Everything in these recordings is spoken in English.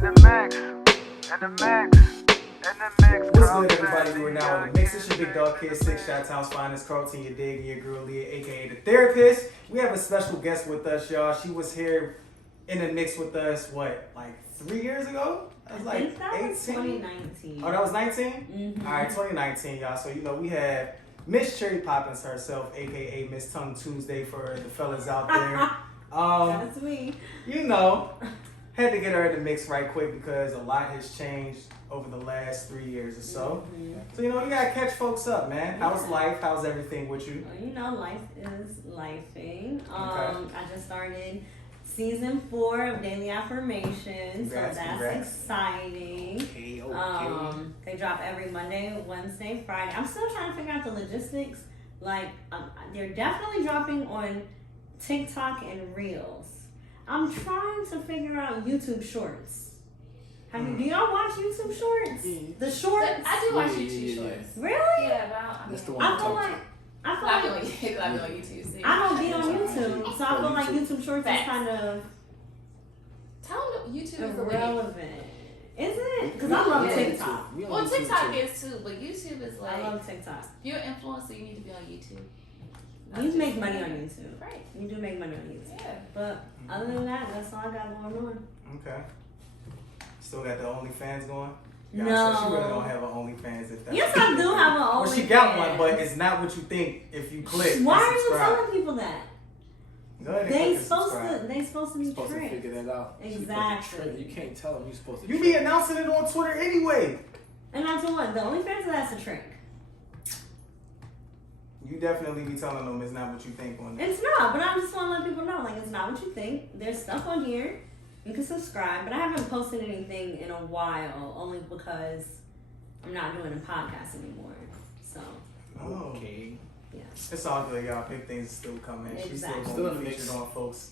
What's good, everybody? You are now in the mix. It's your big dog kid, 6 Shot Town's finest, Carlton, your dig, your girl Leah, aka the therapist. We have a special guest with us, y'all. She was here in the mix with us, what, like 3 years ago? That was like 18? That was 2019. Oh, that was 19? Mm-hmm. All right, 2019, y'all. So, we have Miss Cherry Poppins herself, aka Miss Tongue Tuesday for the fellas out there. That's me. Had to get her in the mix right quick because a lot has changed over the last 3 years or so. Mm-hmm. So, you gotta catch folks up, man. How's life? How's everything with you? Life is lifing. Okay. I just started season 4 of Daily Affirmations, Congrats. so that's exciting. Okay. They drop every Monday, Wednesday, Friday. I'm still trying to figure out the logistics. They're definitely dropping on TikTok and Reels. I'm trying to figure out YouTube Shorts. Do y'all watch YouTube Shorts? The Shorts? I do watch YouTube Shorts. Really? Yeah, but That's the one I feel like I be on YouTube. See? I don't be on YouTube, so I feel like YouTube Shorts is kind of Tell them YouTube is the way. irrelevant. Is it? Because I love TikTok. Well, TikTok is too, but YouTube is like. I love TikTok. If you're an influencer, you need to be on YouTube. You make money on YouTube. Right. You do make money on YouTube. Yeah. But other than that, that's all I got going on. Okay. Still got the OnlyFans going? No. So she really don't have an OnlyFans if that's Yes, I do have an OnlyFans. Well, she got one, but it's not what you think if you click. Why and are you subscribe. telling people that? Go ahead and They click and supposed subscribe. to be You're supposed to tricked. figure that out. Exactly. You can't tell them you're supposed to. You be announcing it on Twitter anyway. And I tell you what, the OnlyFans, that's a trick. You definitely be telling them it's not what you think on there. It's not, but I just want to let people know, it's not what you think. There's stuff on here. You can subscribe, but I haven't posted anything in a while, only because I'm not doing a podcast anymore. So, Okay. yeah. It's all good, y'all. Big things are still coming. She's Exactly. still Still going in to the be featured mix. on folks.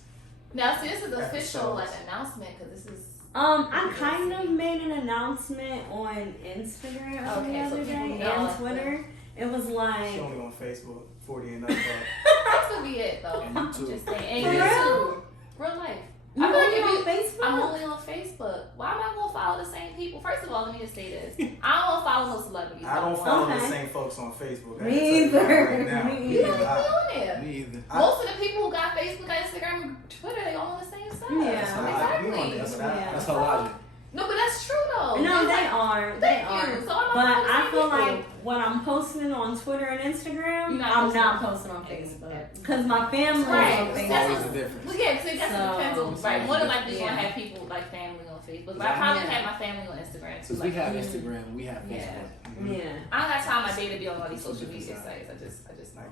Now, see, this is official Episodes. announcement because this is. I kind of made an announcement on Instagram the Okay, so other people day know, and Twitter. It was like, She only on Facebook, 40 and up. That's gonna be it though. And YouTube. Just saying. For And real? YouTube. Real life. you I feel like only if on you- Facebook? I'm only on Facebook. Why am I gonna follow the same people? First of all, let me just say this. I don't follow no celebrities. I don't follow the Okay. same folks on Facebook. I Me can tell you that either. Right now. Me You either. don't even be on there. Me either. Most of the people who got Facebook, Instagram, and Twitter, they all on the same side. Yeah. That's how I be on there, Exactly. but Yeah. That's her logic. No, but that's true though. No, It's they like, are. They thank are. you. So I'm But not I feel people. like when I'm posting on Twitter and Instagram, You're not I'm posting not on- posting on Facebook. Because my family Right. is on That's Facebook. always the difference. Well, yeah, see, that's So- what depends on. Right, more than likely you're gonna Yeah. have people like family on Facebook, but Yeah. I probably Yeah. have my family on Instagram too. Since Like, we have Instagram, we have Yeah. Facebook. Yeah. I don't have time my day to be on all these Two social different media sides. sites. I just like.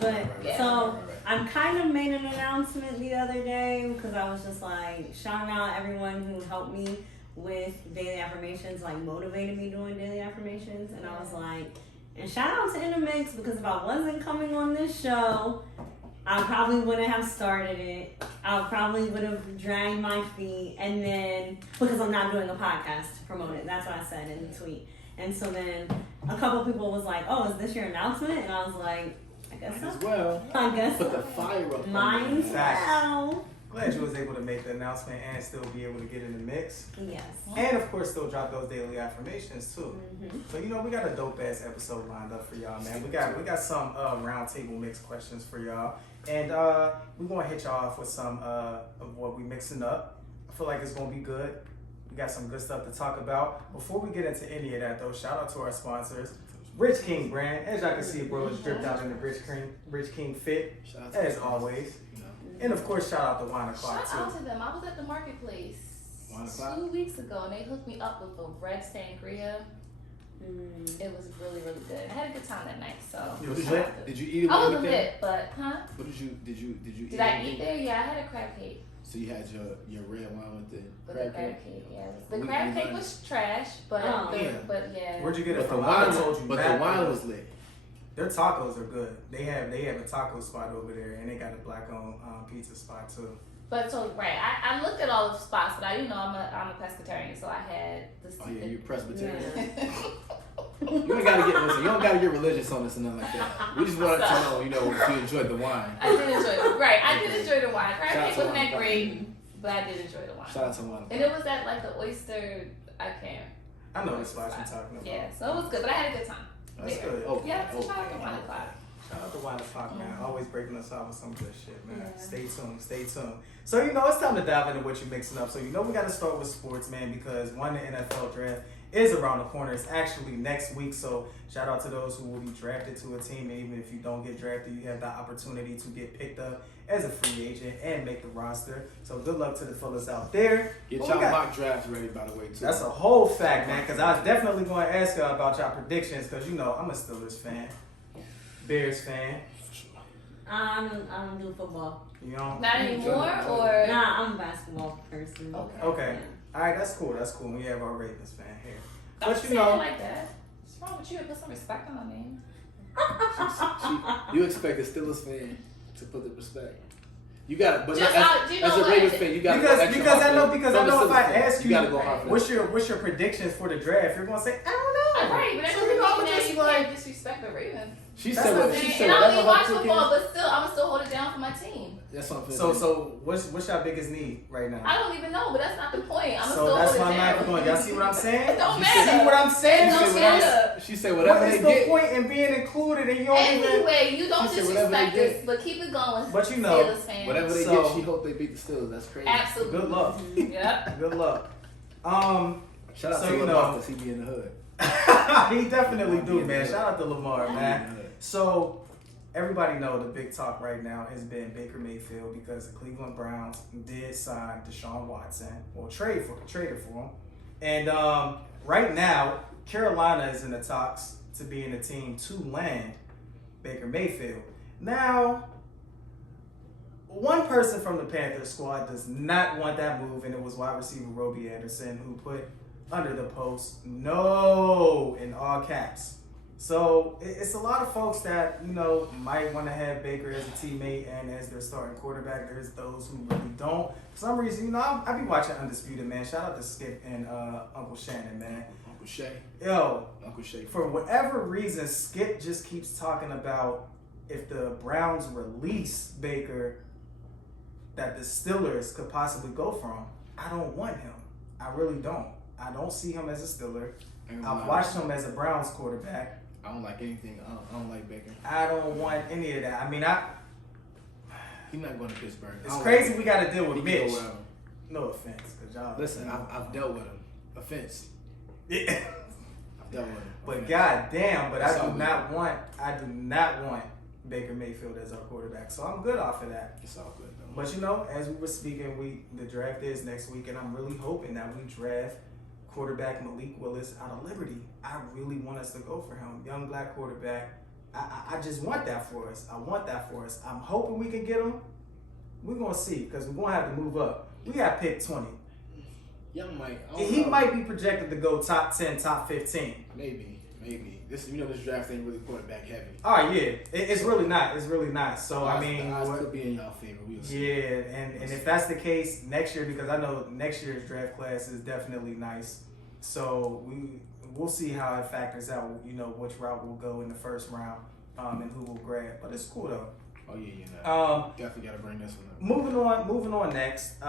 But Yeah. so I kind of made an announcement the other day because I was just like shouting out everyone who helped me with daily affirmations, like motivated me doing daily affirmations, and I was like, and shout out to In the Mix because if I wasn't coming on this show, I probably wouldn't have started it. I probably would have dragged my feet, and then because I'm not doing a podcast to promote it, that's what I said in the tweet. And so then a couple people was like, "Oh, is this your announcement?" And I was like, "I guess As so. well. I guess Put so." the fire up. Mine as well. Glad you was able to make the announcement and still be able to get in the mix. Yes. And of course still drop those daily affirmations too. Mm-hmm. So we got a dope ass episode lined up for y'all, man. We got some round table mix questions for y'all. And we're gonna hit y'all off with some of what we mixing up. I feel like it's gonna be good. We got some good stuff to talk about. Before we get into any of that though, shout out to our sponsors. Rich King brand. As y'all can see, bro, it's dripped out in the Rich King fit. Shout out to As the always. sponsors, you know. And of course, shout out to Wine O'Clock Shout out too. to them. I was at the marketplace 1 o'clock? 2 weeks ago, and they hooked me up with a red sangria. It was really, really good. I had a good time that night. So You What was did you, lit? did you eat it? I when was you a came? bit, but What did you Did I anything? eat there? Yeah, I had a crab cake. So you had your red wine with the With the crab cake, yeah. The We- crab we cake learned- was trash, but Oh. the, Yeah. but yeah. Where'd you get it But the from? wine, I told you but that, the wine was lit. Their tacos are good. They have a taco spot over there, and they got a black owned pizza spot too. But so right, I looked at all the spots, but I'm a pescatarian, so I had the. Oh yeah, you're Presbyterian. Yeah. You ain't gotta you don't gotta get religious on this or nothing like that. We just wanted to know, if you enjoyed the wine. I did enjoy it. Right, I did enjoy the wine. Crab Shout out cake to wasn't wine. that great, But I did enjoy the wine. Shout out to Wanda. And it was at like the oyster. I can't. I know what spot you're talking about. Yeah, so it was good, but I had a good time. That's there. good. Oh, Yeah, so oh, shout out to Wine O'Clock. Shout out to Wine O'Clock, man. Always breaking us off with some good shit, man. Yeah. Stay tuned, stay tuned. So, it's time to dive into what you're mixing up. So, we got to start with sports, man, because the NFL draft is around the corner. It's actually next week. So, shout out to those who will be drafted to a team. And even if you don't get drafted, you have the opportunity to get picked up as a free agent and make the roster. So, good luck to the fellas out there. Get What y'all we got? mock drafts ready, by the way, too. That's a whole fact, man, because I was definitely going to ask y'all about y'all predictions because, I'm a Steelers fan, Bears fan. I don't do football. You know? Not anymore, or Nah, I'm a basketball person. Okay. All right, that's cool. That's cool. We have our Ravens fan here. don't But say it like that. What's wrong with you? Put some respect on my name. You expect a Steelers fan to put the respect. You got it, but Just you know as a what? Ravens fan, you got because I know if I ask you, gotta go hard for that. what's your predictions for the draft, you're gonna say I don't know. Right, but that So, doesn't I'ma mean that just you can't disrespect the Ravens. She That's said what what I'm she saying. said. And I don't even whatever watch her pick football, is. but still, I'm still hold it down for my team. That's what I'm So saying. what's your biggest need right now? I don't even know, but that's not the point. I'm So still that's hold why it I'm down. not going. Y'all see what I'm saying? It don't You matter. see what I'm saying? It don't matter. She said whatever What is they the get. point in being included and you don't even? Anyway, you don't She said whatever disrespect they us, get. but keep it going. But you know, Steelers fans. Whatever they So- get, she hope they beat the Steelers. That's crazy. Absolutely. Good luck. Yep. Good luck. Shout out So, to you Lamar know- because he be in the hood. he definitely do, Yeah. man. Shout out to Lamar, He be man. in the hood. So everybody know the big talk right now has been Baker Mayfield because the Cleveland Browns did sign Deshaun Watson, traded for him, and right now Carolina is in the talks to be in the team to land Baker Mayfield. Now, one person from the Panthers squad does not want that move, and it was wide receiver Robbie Anderson who put under the post "No" in all caps. So it's a lot of folks that might want to have Baker as a teammate and as their starting quarterback. There's those who really don't. For some reason, I be watching Undisputed, man. Shout out to Skip and Uncle Shannon, man. Uncle Shay. Uncle Shay. For whatever reason, Skip just keeps talking about if the Browns release Baker, that the Steelers could possibly go for him. I don't want him. I really don't. I don't see him as a Steeler. I've watched him as a Browns quarterback. I don't like anything. I don't like Baker. I don't want any of that. I mean, He's not going to Pittsburgh. it's crazy we got to deal with He can Mitch. go wherever. No offense, because y'all. Listen, I've dealt with him. Offense. Yeah. I've dealt with him. But Offense. goddamn, It's I all do not want Baker Mayfield as our quarterback. So I'm good off of that. It's all good though. But as we were speaking, the draft is next week, and I'm really hoping that we draft quarterback Malik Willis out of Liberty. I really want us to go for him. Young black quarterback. I just want that for us. I want that for us. I'm hoping we can get him. We're going to see because we're going to have to move up. We got pick 20. Young Mike. He might be projected to go top 10, top 15. Maybe. This draft ain't really quarterback heavy. Oh, yeah. It's really not. It's really not. So, I mean. The odds could be in y'all favor. We'll see. Yeah, and if that's the case next year, because I know next year's draft class is definitely nice. So we'll see how it factors out, which route will go in the first round and who will grab. But it's cool, though. Oh, yeah. Definitely got to bring this one up. Moving on next.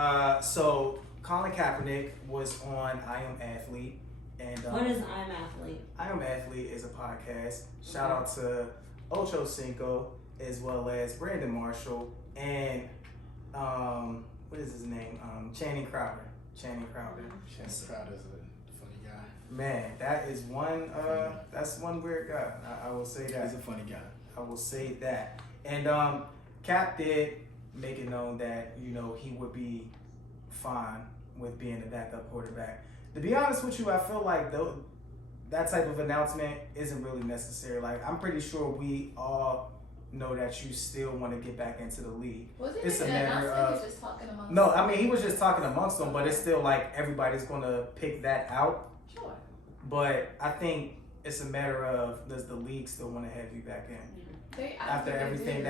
So Colin Kaepernick was on I Am Athlete. And What is I'm Athlete? I Am Athlete is a podcast. Shout out to Ocho Cinco as well as Brandon Marshall and what is his name? Channing Crowder. Channing Crowder is a funny guy. Man, that is one. That's one weird guy. I will say that. He's a funny guy. I will say that. And Cap did make it known that he would be fine with being the backup quarterback. To be honest with you, I feel like that type of announcement isn't really necessary. Like, I'm pretty sure we all know that you still want to get back into the league. Was he It's a making an matter announcement? of- He was just talking amongst No, I mean, he was just talking amongst them, but it's still like everybody's going to pick that out. Sure. But I think it's a matter of, does the league still want to have you back in? After everything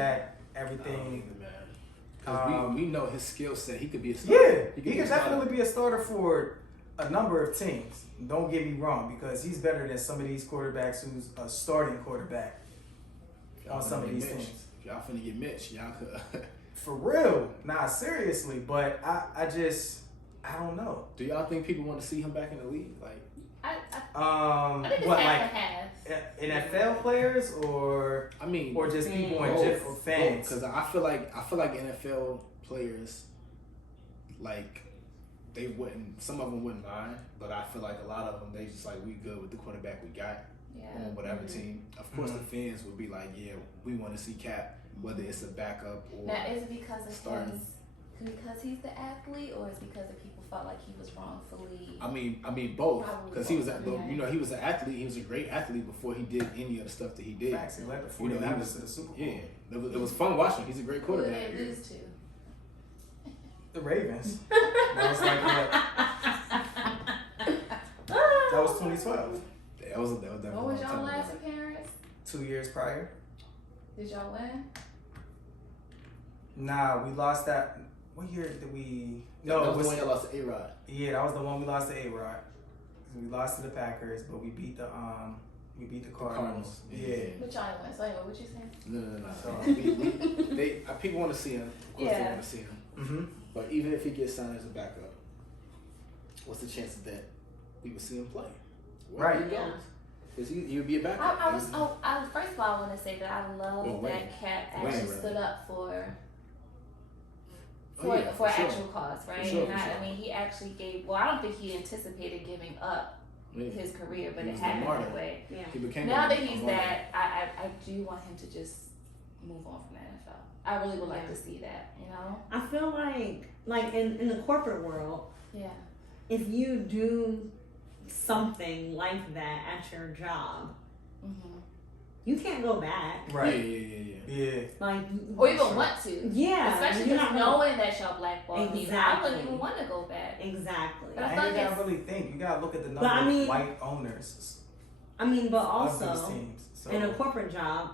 Because we know his skill set. He could be a starter. Yeah, he be could a starter. definitely be a starter for a number of teams. Don't get me wrong, because he's better than some of these quarterbacks who's a starting quarterback on some of these teams. If y'all finna get Mitch, y'all could. For real. Nah, seriously. But I don't know. Do y'all think people want to see him back in the league? Like, I think it's what, half like and half. NFL players or I mean, or just people in both, general fans? Because I feel like NFL players, like, they wouldn't. Some of them wouldn't mind, but I feel like a lot of them, they just like, we good with the quarterback we got on whatever team. Of course, the fans would be like, yeah, we want to see Cap, whether it's a backup or Now, is it because of starting. because he's the athlete, or is it because the people felt like he was wrongfully? I mean both, because he was, Probably you know, he was an athlete. He was a great athlete before he did any of the stuff that he did. Facts, he led the You know, 49ers to the Super Bowl. Yeah, it was fun watching. He's a great Who did quarterback. they lose to? The Ravens. That was like that was 2012. That was definitely. What was y'all last appearance? 2 years prior. Did y'all win? Nah, we lost that. What year did we? No, No, that it was was the one y'all lost to A-Rod. Yeah, that was the one we lost to A-Rod. We lost to the Packers, but we beat the Cardinals. Yeah. But y'all win. So anyway, what you saying? No. So- People want to see him. Of course, they want to see him. Mm-hmm. But even if he gets signed as a backup, what's the chances that we would see him play? Right. Because he would be a backup. First of all, I want to say that I love that Cat actually stood up for actual cause, right? For sure. I mean, he actually gave. Well, I don't think he anticipated giving up his career, but He it was happened Lamar. that way. Yeah. He became Now a that he's Lamar. that, I do want him to just move on from the NFL. I really would like to see that, you know? I feel like in the corporate world, Yeah. if you do something like that at your job, Mm-hmm. you can't go back. Right. Yeah. Like, Or even want to. yeah, Especially you're just not knowing that y'all blackballed me. I Exactly. wouldn't even want to go back. Exactly. But I And thought you gotta it's- really think. You gotta look at the But number I mean- of white owners I mean, but of these also teams. So in a corporate job,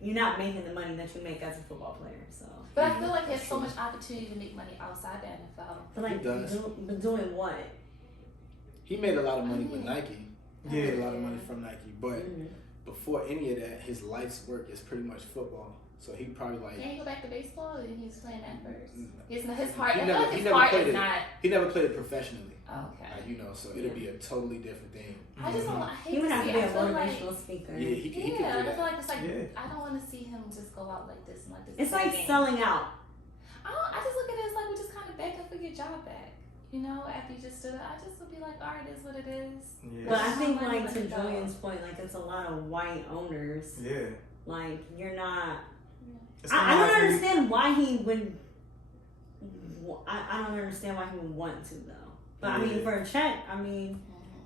you're not making the money that you make as a football player. So, But I feel like there's so much opportunity to make money outside the NFL. but like, He does. but doing what? He made a lot of money with Nike. He Yeah. made a lot of money from Nike. But Mhm. before any of that, his life's work is pretty much football. So he probably like Can he go back to baseball? Or he's playing that first. Mm. His heart. He I feel never- like he his never heart played is it. not. he never played it professionally. Okay. You know, so it'd be a totally different thing. I just don't. I hate He would to have see. to be I a feel motivational like. speaker. Yeah, he could do Yeah, I that. feel like it's like Yeah. I don't want to see him just go out like this and like this. It's like Again. selling out. I just look at it as like we just kind of begging for your job back. You know, after you just stood up, I just would be like, all right, it is what it is. Yeah. But I think, Money, like, to let it go. Julian's point, like, it's a lot of white owners. Yeah. Like, you're not. It's I kinda don't like understand why he would. I don't understand why he would want to, though. But I mean, Yeah. for a check, I mean.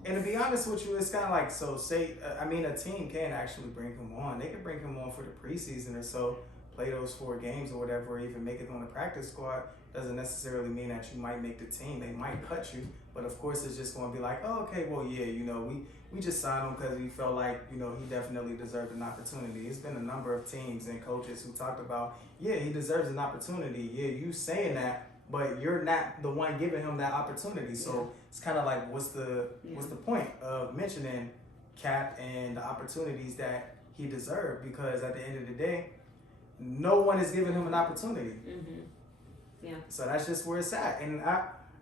And to be honest with you, it's kind of like, so say, a team can actually bring him on. They could bring him on for the preseason or so, play those 4 games or whatever, or even make it on the practice squad. Doesn't necessarily mean that you might make the team. They might cut you, but of course it's just going to be like, oh, okay, well, yeah, you know, we just signed him because we felt like, you know, he definitely deserved an opportunity. It's been a number of teams and coaches who talked about, yeah, he deserves an opportunity. Yeah, you saying that, but you're not the one giving him that opportunity. So it's kind of like, what's the point of mentioning Cap and the opportunities that he deserved? Because at the end of the day, no one is giving him an opportunity. Mm-hmm. Yeah. So that's just where it's at. And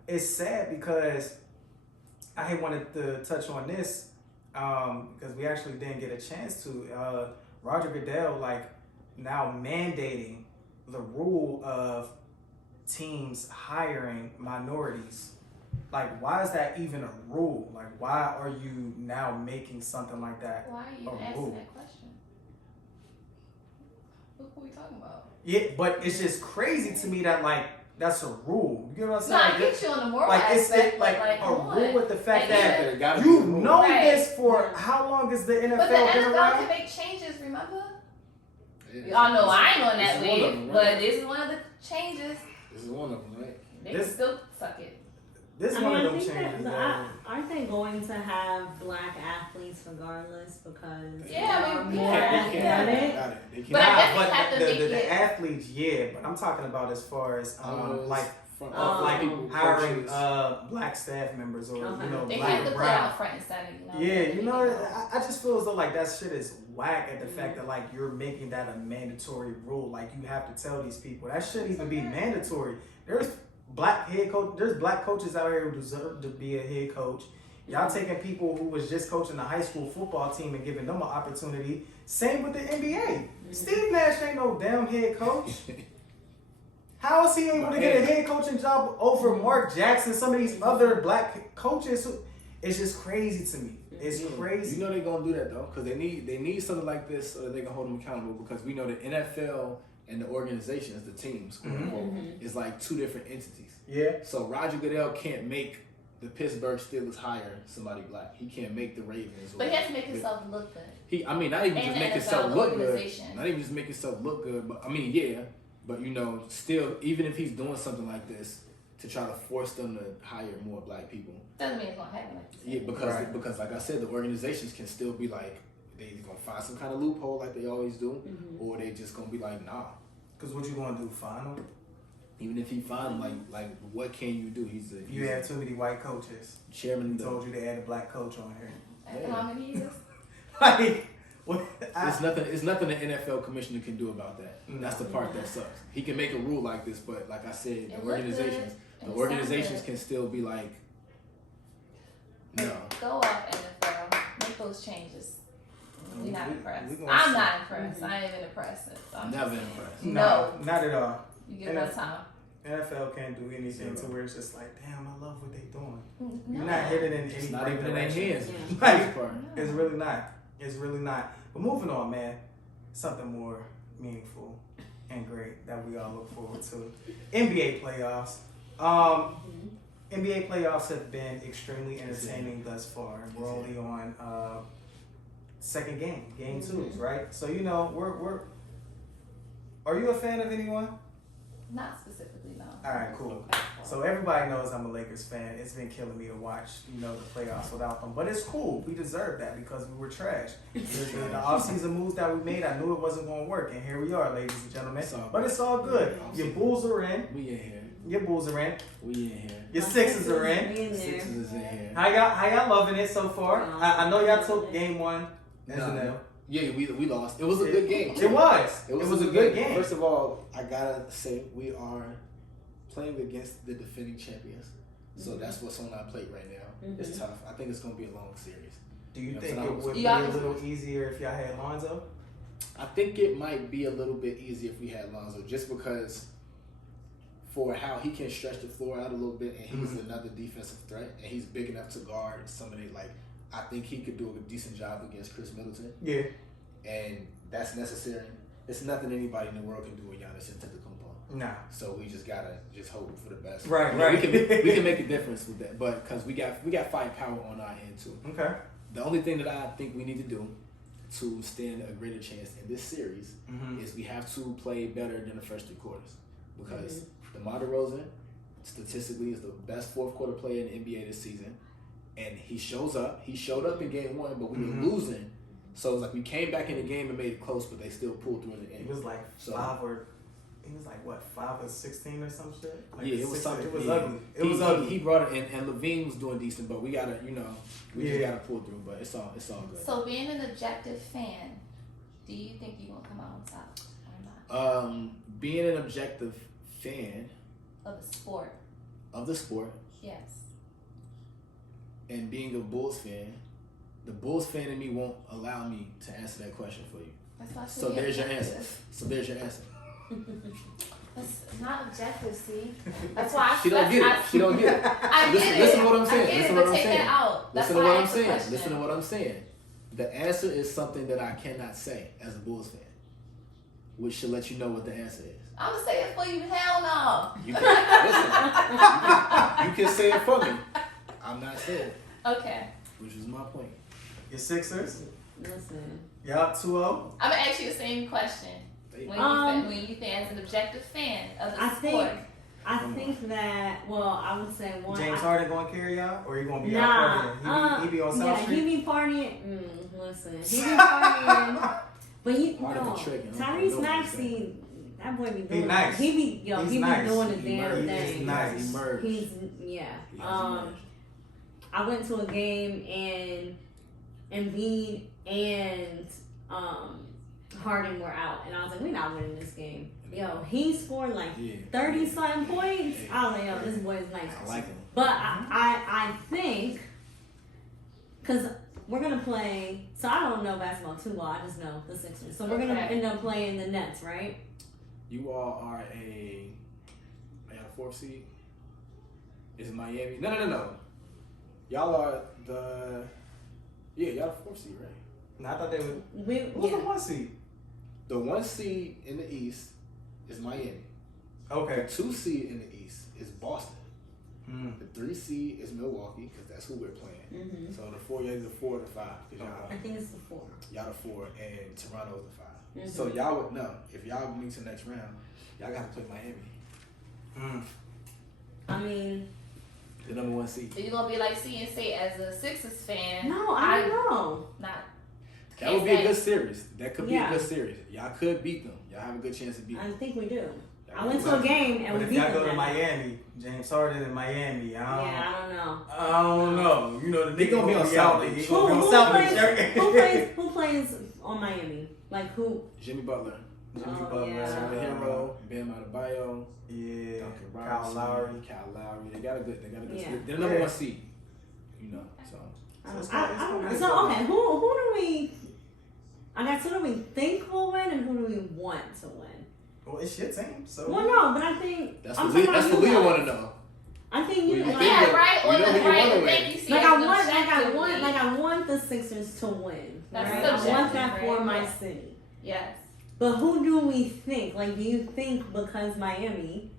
it's sad because I wanted to touch on this because we actually didn't get a chance to. Roger Goodell, like, now mandating the rule of teams hiring minorities. Like, why is that even a rule? Like, why are you now making something like that? Why are you a asking rule? that question? Who are we talking about? Yeah, but it's just crazy to me that, like, that's a rule. You know what I'm No, saying? I get you on the moral Like, it's aspect, like but, a come rule on. with the fact And that There gotta be a you've rule. known Right. this for how long has the NFL But the been NFL around? can make changes, remember? Yeah. Y'all know I ain't on that This is one of way, them, but right? this is one of the changes. This is one of them, right? They This- can still suck it. This I one mean, of I them think changes. that, aren't they going to have black athletes regardless because Yeah, they are we- more yeah, They athletic? can't. Got it. They can't. But I guess but they have to the make it- athletes, yeah. But I'm talking about as far as like like people, hiring coaches. black staff members or Okay. you know They black have to put brown. out front and center, you know. Yeah, you know, I just feel as though like that shit is whack at the fact that like you're making that a mandatory rule. Like you have to tell these people that shouldn't even be mandatory. There's black coaches out here who deserve to be a head coach. Y'all taking people who was just coaching the high school football team and giving them an opportunity. Same with the NBA. Steve Nash ain't no damn head coach. How is he able to get a head coaching job over Mark Jackson, some of these other black coaches? It's just crazy to me. It's crazy. You know they're gonna do that though, because they need something like this so that they can hold them accountable. Because we know the NFL and the organizations, the teams, quote unquote, is like two different entities. Yeah. So Roger Goodell can't make the Pittsburgh Steelers hire somebody black. He can't make the Ravens. But he has to make himself look good. Not even And just make the himself NFL look good. organization. Not even just make himself look good, but I mean, yeah. But you know, still, even if he's doing something like this to try to force them to hire more black people, Doesn't mean it's gonna happen like this. yeah, because like I said, the organizations can still be like they gonna find some kind of loophole like they always do, or they just gonna be like, nah. Cause what you gonna do? Fine him? Even if he find like what can you do? He's You have too many white coaches. chairman. He told you to add a black coach on here. After how many years? Like, what? It's nothing the NFL commissioner can do about that. That's the part that sucks. He can make a rule like this, but like I said, It the look organizations, good, the and it organizations sound good. can still be like, no. Go off NFL. Make those changes. We're not impressed. we gonna I'm see. not impressed. I ain't even impressed. So I'm Never just saying. impressed. No. Not at all. You get one time. NFL can't do anything to where it's just like, damn, I love what they doing. No. You're not headed in any It's not right even in their direction. hands. Like, Part. it's really not. It's really not. But moving on, man. Something more meaningful and great that we all look forward to. NBA playoffs. NBA playoffs have been extremely entertaining thus far. We're only on second game 2s, right? So you know, we're. Are you a fan of anyone? Not specifically, no. All right, cool. So everybody knows I'm a Lakers fan. It's been killing me to watch, you know, the playoffs without them. But it's cool. We deserve that because we were trash. The offseason moves that we made, I knew it wasn't going to work. And here we are, ladies and gentlemen. But it's all good. Your Bulls are in. We in here. Your Bulls are in. We in here. Your Sixers are in. We in there. Sixers is in here. How y'all loving it so far? I know y'all took game 1 as an L. Yeah, we lost. It was a good game. It was. It was a good game. First of all, I gotta say we are playing against the defending champions, so that's what's on our plate right now. It's tough. I think it's gonna be a long series. Do you know think what I'm it saying? would be a little easier if y'all had Lonzo? I think it might be a little bit easier if we had Lonzo, just because for how he can stretch the floor out a little bit, and he's another defensive threat, and he's big enough to guard somebody like. I think he could do a decent job against Chris Middleton. Yeah. And that's necessary. It's nothing anybody in the world can do with Giannis Antetokounmpo. Nah. So we just gotta hope for the best. Right, You know, right. We can make a difference with that, but because we got firepower on our end too. Okay. The only thing that I think we need to do to stand a greater chance in this series is we have to play better than the first 3 quarters, because DeMar DeRozan statistically is the best fourth quarter player in the NBA this season. And he shows up. He showed up in game 1, but we were losing. So it was like we came back in the game and made it close, but they still pulled through in the end. It was like 5 or 16 or some shit. Like Yeah, it was something. It was yeah. ugly. It was ugly. He brought it, and Levine was doing decent, but we gotta, we just gotta pull through. But it's all good. So being an objective fan, do you think you're gonna come out on top or not? Being an objective fan Of the sport. Yes. And being a Bulls fan, the Bulls fan in me won't allow me to answer that question for you. That's why So there's your answer. That's not objective, see? That's why She don't get it. She don't get it. I Listen, get it. listen to what I'm saying. I get Listen it, to but what I'm take saying. that out. That's Listen to why what I I'm asked the saying. question. Listen to what I'm saying. The answer is something that I cannot say as a Bulls fan, which should let you know what the answer is. I'm gonna say it for you. Hell no. You can listen. You can say it for me. I'm not saying it, Okay. which is my point. Your Sixers? Listen. Y'all 2-0? I'm gonna ask you the same question. When you think as an objective fan of the sport. I think that, well, I would say one. James Harden gonna carry y'all, or he gonna be out Nah. partying? He be on South Yeah, Street. he be partying. Listen, he be partying. But Part of the trick, you know? Tyrese Nobody Maxey, That boy be doing. He nice. He be nice. doing the He damn merged. thing. He's nice. He merged. He's yeah. He has emerged. I went to a game and Embiid and Harden were out, and I was like, we're not winning this game. Yo, he scored like 30-something points. I was like, yo, this boy is nice. I like him. But I think, because we're going to play, so I don't know basketball too well, I just know the Sixers. So we're going to end up playing the Nets, right? You all are a 4th seed? Is it Miami? No. Y'all are y'all the 4th seed, right? No, I thought they would. Who's the 1 seed? The 1 seed in the East is Miami. Okay. The 2 seed in the East is Boston. Mm. The 3 seed is Milwaukee, because that's who we're playing. Mm-hmm. So the 4, y'all is the 4 or the 5. I think it's the 4. Y'all the 4, and Toronto's the 5. Mm-hmm. So y'all would know, if y'all meet to the next round, y'all got to play Miami. Mm. I mean, the number 1 seed. So you're gonna be like seeing State as a Sixers fan? no, I don't know. Not. That would be a good series. That could be a Yeah. good series. Y'all could beat them. Y'all have a good chance to beat them. I think we do. Y'all I went could to a beat them. game and But we if beat y'all them. go to that night. Miami, James Harden in Miami, I don't know. I don't know. You know, the He nigga gonna be on South Beach. He gonna be on Who South plays? Beach. Who plays on Miami? Like who? Jimmy Butler, Jimmy Oh, Butler, yeah. Hero, Bam Adebayo, yeah, Duncan Kyle Robinson, Lowry. Kyle Lowry. They got a good. Yeah. They're number Yeah. 1 seed. You know, so I don't know. So okay, who do we? I guess who do we think will win and who do we want to win? Well, it's your team, so. Well, no, but I think that's I'm what talking about Leah you want to guys. know. I think you. Well, you Like, think Yeah, that- right. we Or know the who you right. wanna The win. thing you see like as I want the Sixers to win. That's Right? I want subjective, that for right? my Yeah. city. Yes. But who do we think? Like, do you think because Miami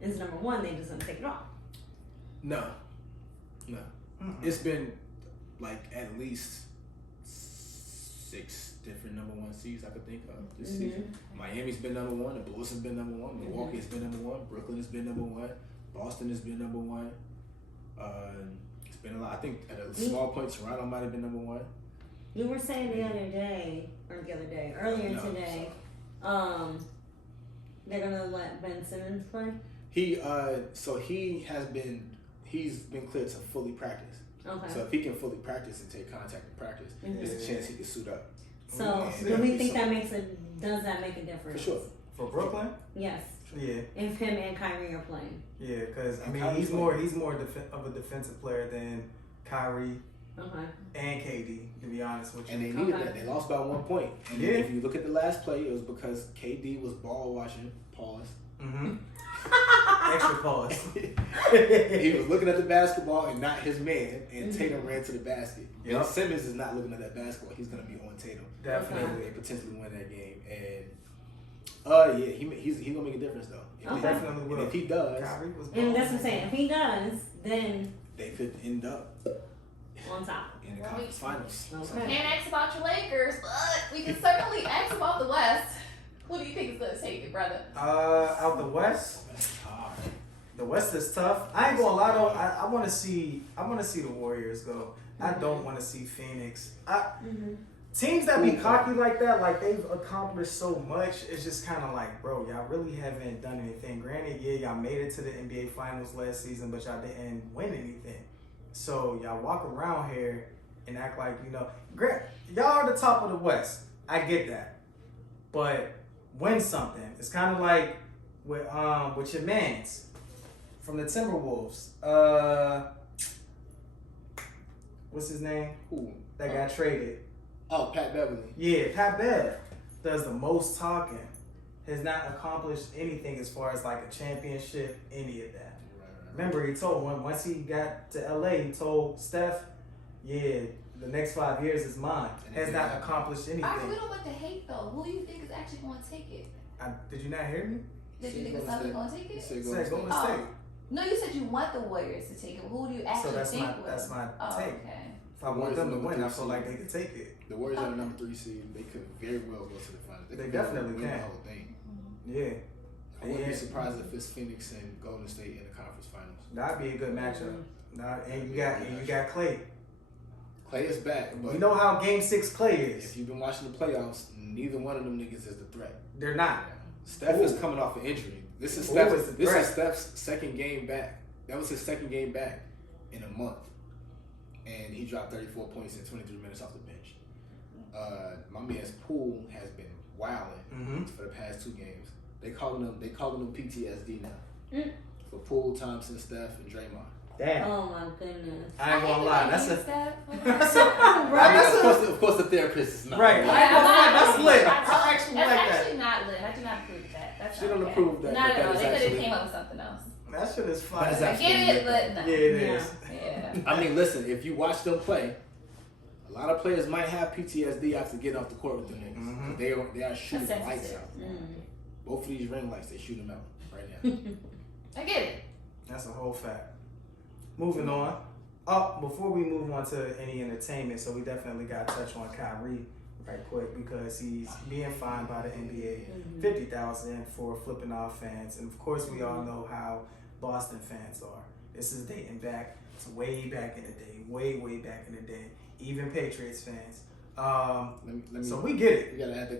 is number 1, they just gonna take it off? No. Mm-mm. It's been like at least 6 different number 1 seeds I could think of this season. Miami's been number 1. The Bulls have been number 1. Milwaukee has been number 1. Brooklyn has been number 1. Boston has been number 1. It's been a lot. I think at a small point, Toronto might have been number 1. You were saying earlier No, today, they're gonna let Ben Simmons play. He's been cleared to fully practice. Okay. So if he can fully practice and take contact in practice, there's a chance he can suit up. So Yeah. do we think does that make a For difference? sure. For Brooklyn, Yes. yeah, If him and Kyrie are playing. yeah, because I And mean Kyrie's he's more of a defensive player than Kyrie Okay. and KD, to be honest with you. And they needed Okay. that. They lost by 1 point. And Yeah. if you look at the last play, it was because KD was ball watching. Pause. Mm-hmm. Extra pause. He was looking at the basketball and not his man, and Tatum ran to the basket. Yep. And Simmons is not looking at that basketball. He's going to be on Tatum. Definitely. And potentially win that game. And he's going to make a difference, though. If Okay. they- Definitely will. And if he does, Kyrie was And that's what I'm saying. If he does, then they could end up on top. in the Well, conference finals. Okay. Can't ask about your Lakers, but we can certainly ask about the West. What do you think is gonna take it, brother? Out the West. That's hard. The West is tough. I ain't gonna lie though. I want to see the Warriors go. I don't want to see Phoenix. Teams that be cocky like that, like they've accomplished so much, it's just kind of like, bro, y'all really haven't done anything. Granted, yeah, y'all made it to the NBA Finals last season, but y'all didn't win anything. So y'all walk around here and act like, y'all are the top of the West. I get that, but win something. It's kind of like with your mans from the Timberwolves. What's his name? Who? That got traded. Oh, Pat Beverly. Yeah, Pat Bev does the most talking. Has not accomplished anything as far as like a championship, any of that. Remember, he told once he got to LA, he told Steph, yeah, the next 5 years is mine. Has not accomplished anything. Alright, we don't want to hate though. Who do you think is actually going to take it? Did you not hear me? Did you think it's something going to take it? Said Golden Oh. State. No, you said you want the Warriors to take it. But who do you actually So that's think my will? that's my Oh, take. okay. If I want them to win, I feel like they could take it. The Warriors are the number 3 seed. They could very well go to the finals. They could definitely win can. the whole thing. Yeah, I wouldn't be Yeah. surprised if it's Phoenix and Golden State in the conference finals. that'd be a good matchup. And you got Clay. Clay is back, but You know how Game 6 Clay if is. you've been watching the playoffs, neither one of them niggas is the threat. They're not. Steph is coming off an injury. This is Steph's second game back. That was his second game back in a month. And he dropped 34 points in 23 minutes off the bench. My man's Poole has been wilding for the past 2 games. They calling him PTSD now. For Poole, Thompson, Steph, and Draymond. Damn. Oh my goodness. I ain't gonna lie. That's Of course, the therapist is not. Right. That's lit. I actually like that. That's actually not lit. I do not approve of that. That's She don't okay. approve that. Not but at all. that They is could have actually- came up with something else. That shit is fun. That is I actually get it, lit, but though. no. Yeah, it is. Yeah. I mean, listen, if you watch them play, a lot of players might have PTSD after getting off the court with the niggas. They are shooting That's lights sensitive. out. Both of these ring lights, they shoot them out right now. I get it. That's a whole fact. Moving on. Oh, before we move on to any entertainment, so we definitely got to touch on Kyrie right quick because he's being fined by the NBA, $50,000 for flipping off fans, and of course we all know how Boston fans are. This is dating back to way back in the day, way back in the day. Even Patriots fans. So we get it.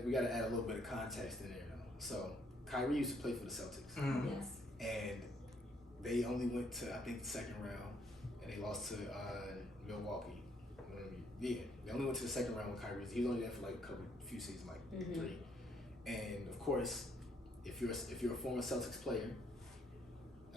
We gotta add a little bit of context in there though. So Kyrie used to play for the Celtics, Yes. and they only went to, I think, the second round, and they lost to Milwaukee. Yeah, they only went to the second round with Kyrie. He was only there for like a few seasons, like 3. And of course, if you're a former Celtics player,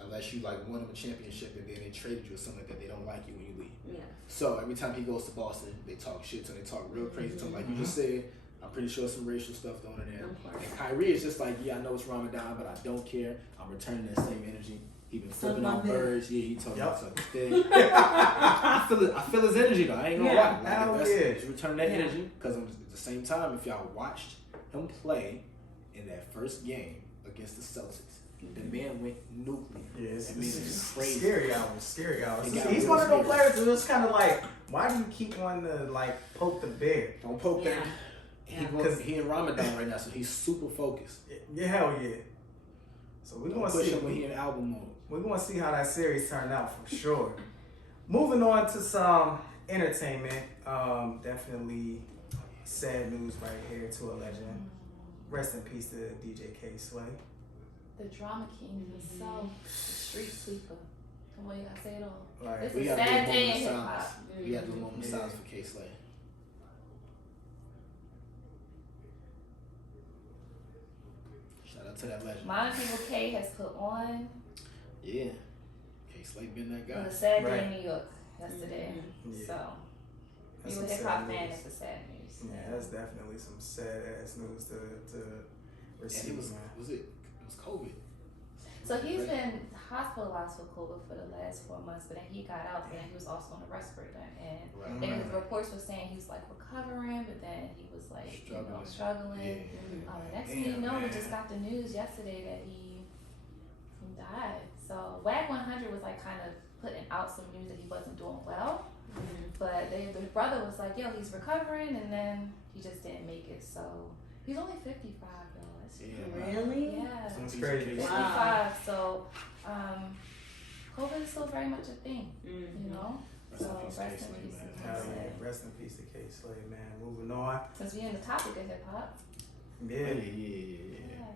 unless you like won them a championship and then they traded you or something like that, they don't like you when you leave. Yeah. So every time he goes to Boston, they talk shit to him. They talk real crazy to him, like you just said. I'm pretty sure some racial stuff going in there. And Kyrie is just like, yeah, I know it's Ramadan, but I don't care. I'm returning that same energy. He been flipping on birds. Yeah, he told me to suck his dick. I feel his energy though. I ain't gonna lie. Like, he's returning that energy because at the same time, if y'all watched him play in that first game against the Celtics, the man went nuclear. Yeah, it's crazy. Scary hours. He's one of those players who's just kind of like, why do you keep wanting to like poke the bear? Don't poke that. Because he in Ramadan right now, so he's super focused. Yeah, hell yeah. So we're gonna see him when he in album mode. We're gonna see how that series turned out for sure. Moving on to some entertainment. Definitely sad news right here to a legend. Rest in peace to DJ K Slay. The drama king himself, the street sweeper. Come on, you gotta say it all. Like, This We is got a to do a sad day moment in of hip silence. hop. We got to do a moment of silence for K Slay. Shout out to that legend. Monica K has put on Yeah. K Slay been that it guy. was a sad day Right. in New York yesterday. Yeah. So, That's you a some hip hop sad fan, news. it's a sad news. Yeah, that's definitely some sad ass news to And receive. it was man. it was COVID. So he's been hospitalized for COVID for the last 4 months, but then he got out, but then he was also on a respirator. And Right. there was reports were saying he was like recovering, but then he was like struggling. Yeah. Next thing you know, we just got the news yesterday that he died. So WAG 100 was like kind of putting out some news that he wasn't doing well, but the brother was like, "Yo, he's recovering," and then he just didn't make it. So he's only 55, y'all. Really? Yeah. That's crazy. 55. So, COVID is still very much a thing, you know? Rest in So, peace, rest in K-Slay, peace. man. to Hell K-Slay. yeah. Rest in peace to K Slay, man. Moving on. Since we're in the topic of hip hop. Yeah. Yeah.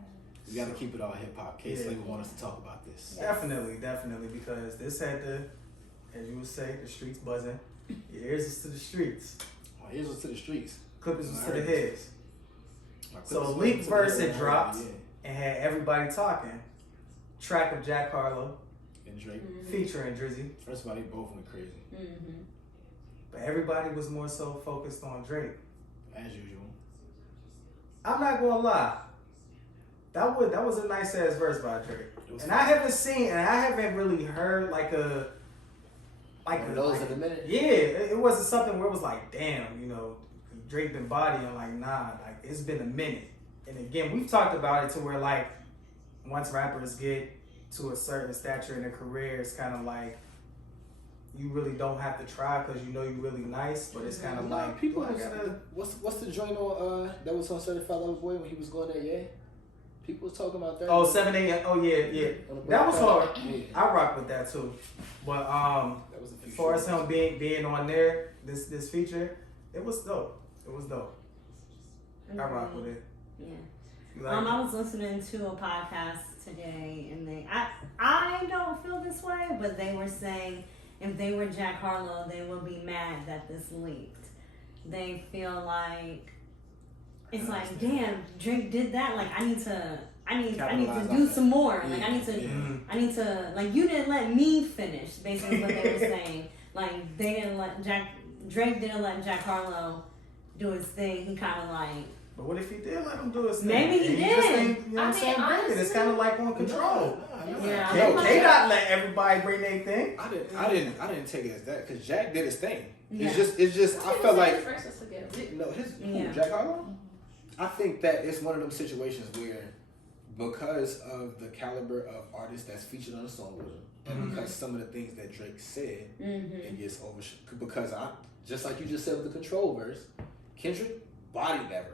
We got to keep it all hip hop. K Slay would want us to talk about this. Yeah. Definitely, because this had to, as you would say, the streets buzzing. Your ears is to the streets. My ears was to the streets. Clippers was I to the heard heads. My So Clippers Leak went to verse the had head. dropped Yeah. and had everybody talking. Track of Jack Harlow And Drake. featuring Drizzy. First of all, they both went crazy. But everybody was more so focused on Drake. As usual. I'm not gonna lie. That was a nice ass verse by Drake. was And I haven't really heard like One of those in a minute. Yeah, it wasn't something where it was like, damn, you know, Drake been bodying, like, nah, like it's been a minute. And again, we've talked about it to where like once rappers get to a certain stature in their career, it's kind of like you really don't have to try because you know you're really nice, but it's kind of like people I gotta. what's the joint on that was on Certified Lover Boy when he was going there, yeah? People was talking about that. Oh, 7 8. Oh yeah. That was hard. Yeah. I rock with that too. But That was a few as far as shows. him being on there, this feature, it was dope. It was dope. I rock with it. Yeah. Like I was listening to a podcast today, and I don't feel this way, but they were saying if they were Jack Harlow, they would be mad that this leaked. They feel like it's like, damn, Drake did that. Like I need to do some more. Like I need to like you didn't let me finish. Basically, what they were saying. Like Drake didn't let Jack Harlow do his thing. He kind of like. But what if he did let him do his thing? Maybe he did. Just ain't, you know what I'm saying? Honestly, it's kind of like on control. Yeah. They not let everybody bring their thing. I didn't take it as that because Jack did his thing. Yeah. It's just I felt like his Jack Harlow. I think that it's one of them situations where because of the caliber of artists that's featured on the song with him, and because some of the things that Drake said, it gets overshadowed. Because just like you just said with the Control verse, Kendrick bodied that verse.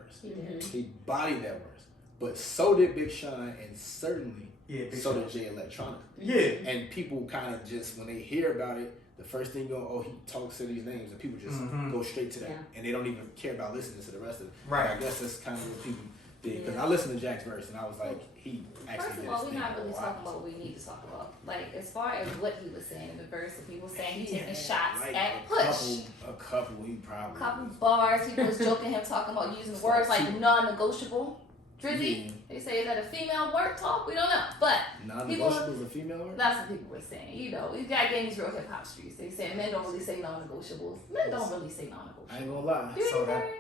He bodied that verse. But so did Big Sean, and certainly so did Jay Electronica. Yeah. And people kind of just, when they hear about it, the first thing you go, oh, he talks to these names, and people just go straight to that. Yeah. And they don't even care about listening to the rest of it. Right. Like, I guess that's kind of what people did. Because I listened to Jack's verse, and I was like, he actually First did of all, his we're thing. not really talking about what we need to talk about. Like, as far as what he was saying in the verse, of people saying he's taking shots like at Push. A couple, he probably. Couple bars, people was joking him, talking about using words like non-negotiable. Drizzy, they say is that a female word talk? We don't know, but non-negotiable is a female word. That's what people were saying. You know, we got games real hip hop streets. They say men don't really say non-negotiables. Men don't really say non-negotiables. I ain't gonna lie.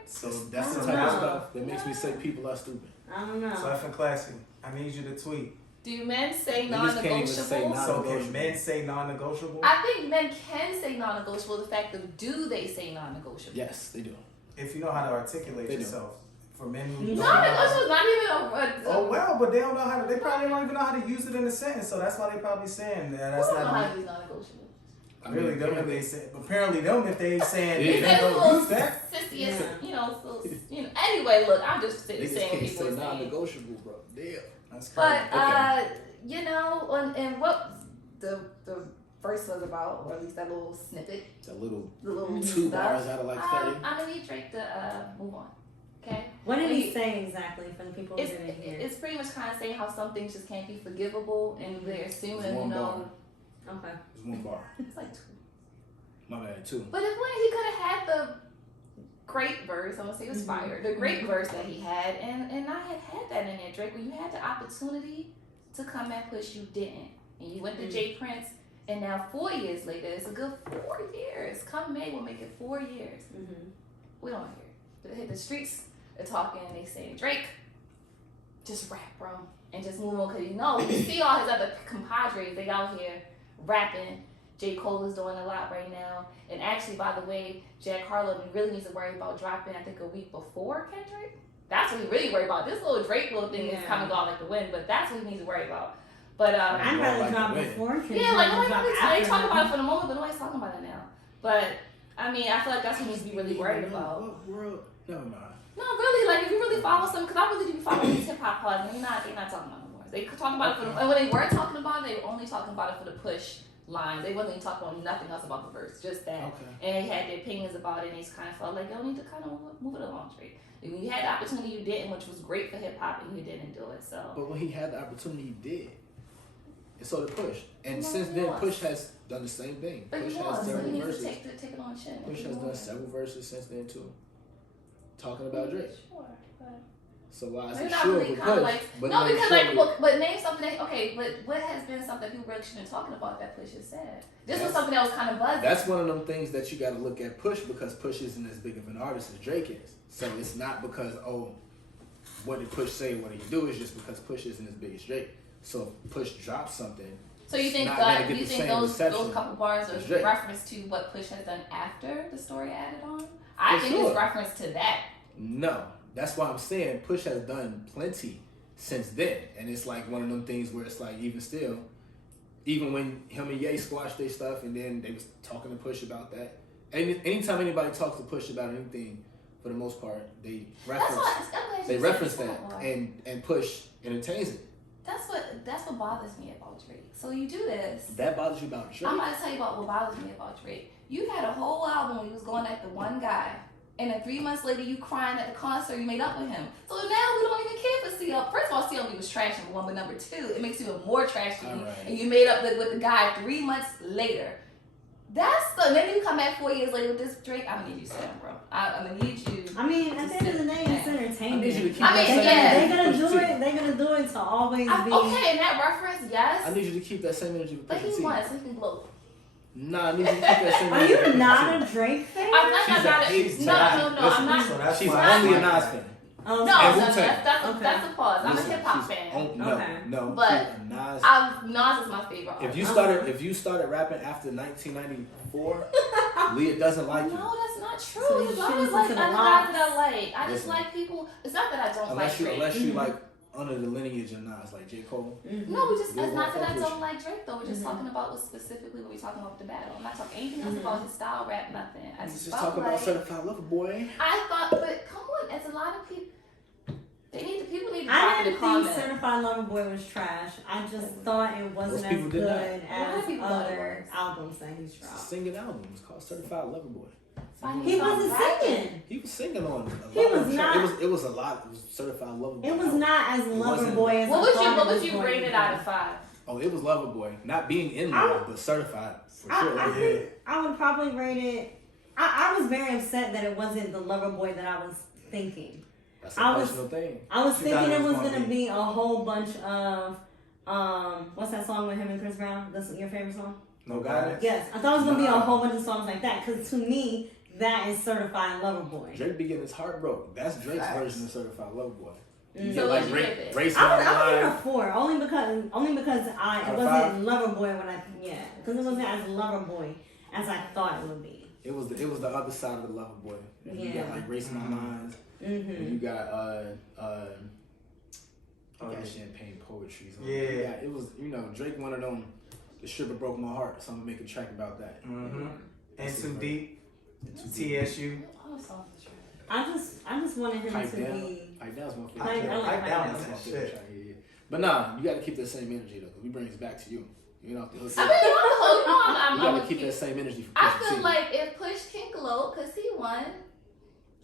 So that's the type of stuff that makes me say people are stupid. I don't know. So F and Classy, I need you to tweet. Do men say Niggas can't even non-negotiable? say So can men say non-negotiable? I think men can say non-negotiable. The fact of do they say non-negotiable? Yes, they do. If you know how to articulate yourself. For men who don't know non-negotiable is not even a oh well, but they don't know how to. They probably don't even know how to use it in a sentence, so that's why they probably saying that. That's who don't not know how to use non-negotiable. Really, them if they say. Apparently, them if they saying Yeah. they don't use that. Sissy, you know, Anyway, look, I'm just saying Niggas what can't people say are saying. non-negotiable, bro. Damn. That's crazy. But you know, and what the verse was about, or at least that little snippet, The little 2 2 bars out of like 30. I'm gonna need Drake to move on. Okay. What did he say exactly for the people who didn't hear? It's pretty much kind of saying how some things just can't be forgivable, and they're assuming, It's one you know. bar. Okay. It's 1 bar. It's like 2. My bad, 2. But if he could have had the great verse, I'm gonna say it was fire. The great verse that he had, and I had that in there, Drake. When you had the opportunity to come at Push, you didn't, and you went to Jay Prince, and now 4 years later, it's a good 4 years. Come May, we'll make it 4 years. We don't hear it. The streets are talking, and they say, Drake, just rap, bro, and just move on, because you see all his other compadres, they out here rapping. J. Cole is doing a lot right now. And actually, by the way, Jack Harlow really needs to worry about dropping, I think, a week before Kendrick. That's what he really worried about. This little Drake little thing is coming on like the wind, but that's what he needs to worry about. But I'd rather drop before Kendrick. Yeah, like nobody's talking about it for the moment, but nobody's talking about it now. But I mean, I feel like that's what he needs to be really worried about. What world? Never mind. No, really, like if you really follow something, because I really do be following these hip hop pods, and they're not talking about it no more. They talking about it for and when they were talking about it, they were only talking about it for the Push lines. They wasn't even talking about nothing else about the verse, just that. Okay. And they had their opinions about it, and they just kind of felt like y'all need to kind of move it along straight. When you had the opportunity, you didn't, which was great for hip hop, and you didn't do it. So. But when he had the opportunity, he did. And so did Push. And since then, Push has done the same thing. But Push he has was, so he several needs verses. to take it on chin. Push has done several verses since then too. Talking about Drake. Sure, but so why is they're it not sure? really kind of like but no, name because sure like but name something that but what has been something people really should have been talking about that Push has said. This was something that was kind of buzzing. That's one of them things that you got to look at Push, because Push isn't as big of an artist as Drake is. So it's not because what did Push say, what did he do? It's just because Push isn't as big as Drake. So if Push drops something. So you think those couple bars are reference to what Push has done after the story added on? I think it's reference to that. No, that's why I'm saying Push has done plenty since then, and it's like one of them things where it's like even when him and Ye squashed their stuff, and then they was talking to Push about that. And anytime anybody talks to Push about anything, for the most part, they reference that, and Push entertains it. That's what bothers me about Drake. So you do this. That bothers you about Drake? I'm about to tell you about what bothers me about Drake. You had a whole album where you was going at the one guy, and then 3 months later you crying at the concert you made up with him. So now we don't even care for CL. First of all, CLB was trash, number one, but number two, it makes you even more trash to me. Right. And you made up with the guy 3 months later. Then you come back 4 years later with this Drake. I'm gonna need you, Sam, bro. I'm gonna need you. I mean, at the end of the day, it's I entertainment. need you to keep I mean, that same yeah. energy. They're gonna do Pusha T. it. They're gonna do it to always be. Okay, in that reference, yes. I need you to keep that same energy with But Pusha he T. won, so he can blow. Nah, I need you to keep that same Are energy. with you Pusha not T. a Drake fan? I'm not She's not a hater. no, I'm not. So that's She's why only I a like Nas that. fan. Oh, No, And no, Wu-Tang. that's a pause. I'm a Listen, hip hop she's fan. No, Okay. no. But she's a Nas. Nas is my favorite. If you started rapping after 1994, Leah doesn't like you. No, that's not true. So you I should always listen like to other the guys locks. that I like. I just Listen. like people. It's not that I don't Unless like you Drake. unless you like under the lineage of Nas, like J. Cole. No, we just. They It's not won't that I fuck with don't you. like Drake though. We're just talking about what specifically what we're talking about with the battle. I'm not talking anything else about his style, rap, nothing. I Just felt talk about like- Certified Lover Boy. I thought, but come on, as a lot of people, people need to I drop in didn't the think comments. Certified Lover Boy was trash. I just thought it wasn't Most as people did not. good A lot of as people thought it other was. albums that he's It's a dropped. singing album. It's called Certified Lover Boy. He wasn't singing. He was singing on a lot He was of not. It was a lot. It was Certified Lover Boy. It was not as Lover wasn't- Boy as What I would thought you it What was would you going rate to it be. out of 5? Oh, it was Lover Boy. Not being in I- love, but certified for I sure. think I would probably rate it. I was very upset that it wasn't the Lover Boy that I was thinking. That's a I was- personal thing. I was You thinking thought it it was was gonna gonna be a whole bunch of what's that song with him and Chris Brown? That's your favorite song? No guidance. Yes, I thought it was gonna be a Nah. whole bunch of songs like that. Cause to me, that is Certified Lover Boy. Drake be getting his heart broke. That's Drake's Facts. version of Certified Lover Boy. Mm. You So get what'd like you give it? race I on would the give it a line. 4, only because it Out of wasn't 5? Lover Boy when because it wasn't as Lover Boy as I thought it would be. It was the other side of the Lover Boy. And you Yeah. got like Race My Minds. And Mm-hmm. you got Oh, you yeah. got Champagne Poetries. Yeah. It was Drake one of them. The stripper broke my heart, so I'm gonna make a track about that. Mm-hmm. And Too Right. Deep, And Too Deep. TSU. All the songs are trash. I just wanted him Pipe to down. be. Pipe down's my favorite. Pipe- track. I like Pipe Pipe Down Down. is That's my that favorite shit. track, yeah. But nah, you gotta keep that same energy though, because we bring this back to you. You know, I mean, I'm you gotta gonna keep that same energy for I Pusha feel T. like if Push can gloat, because he won,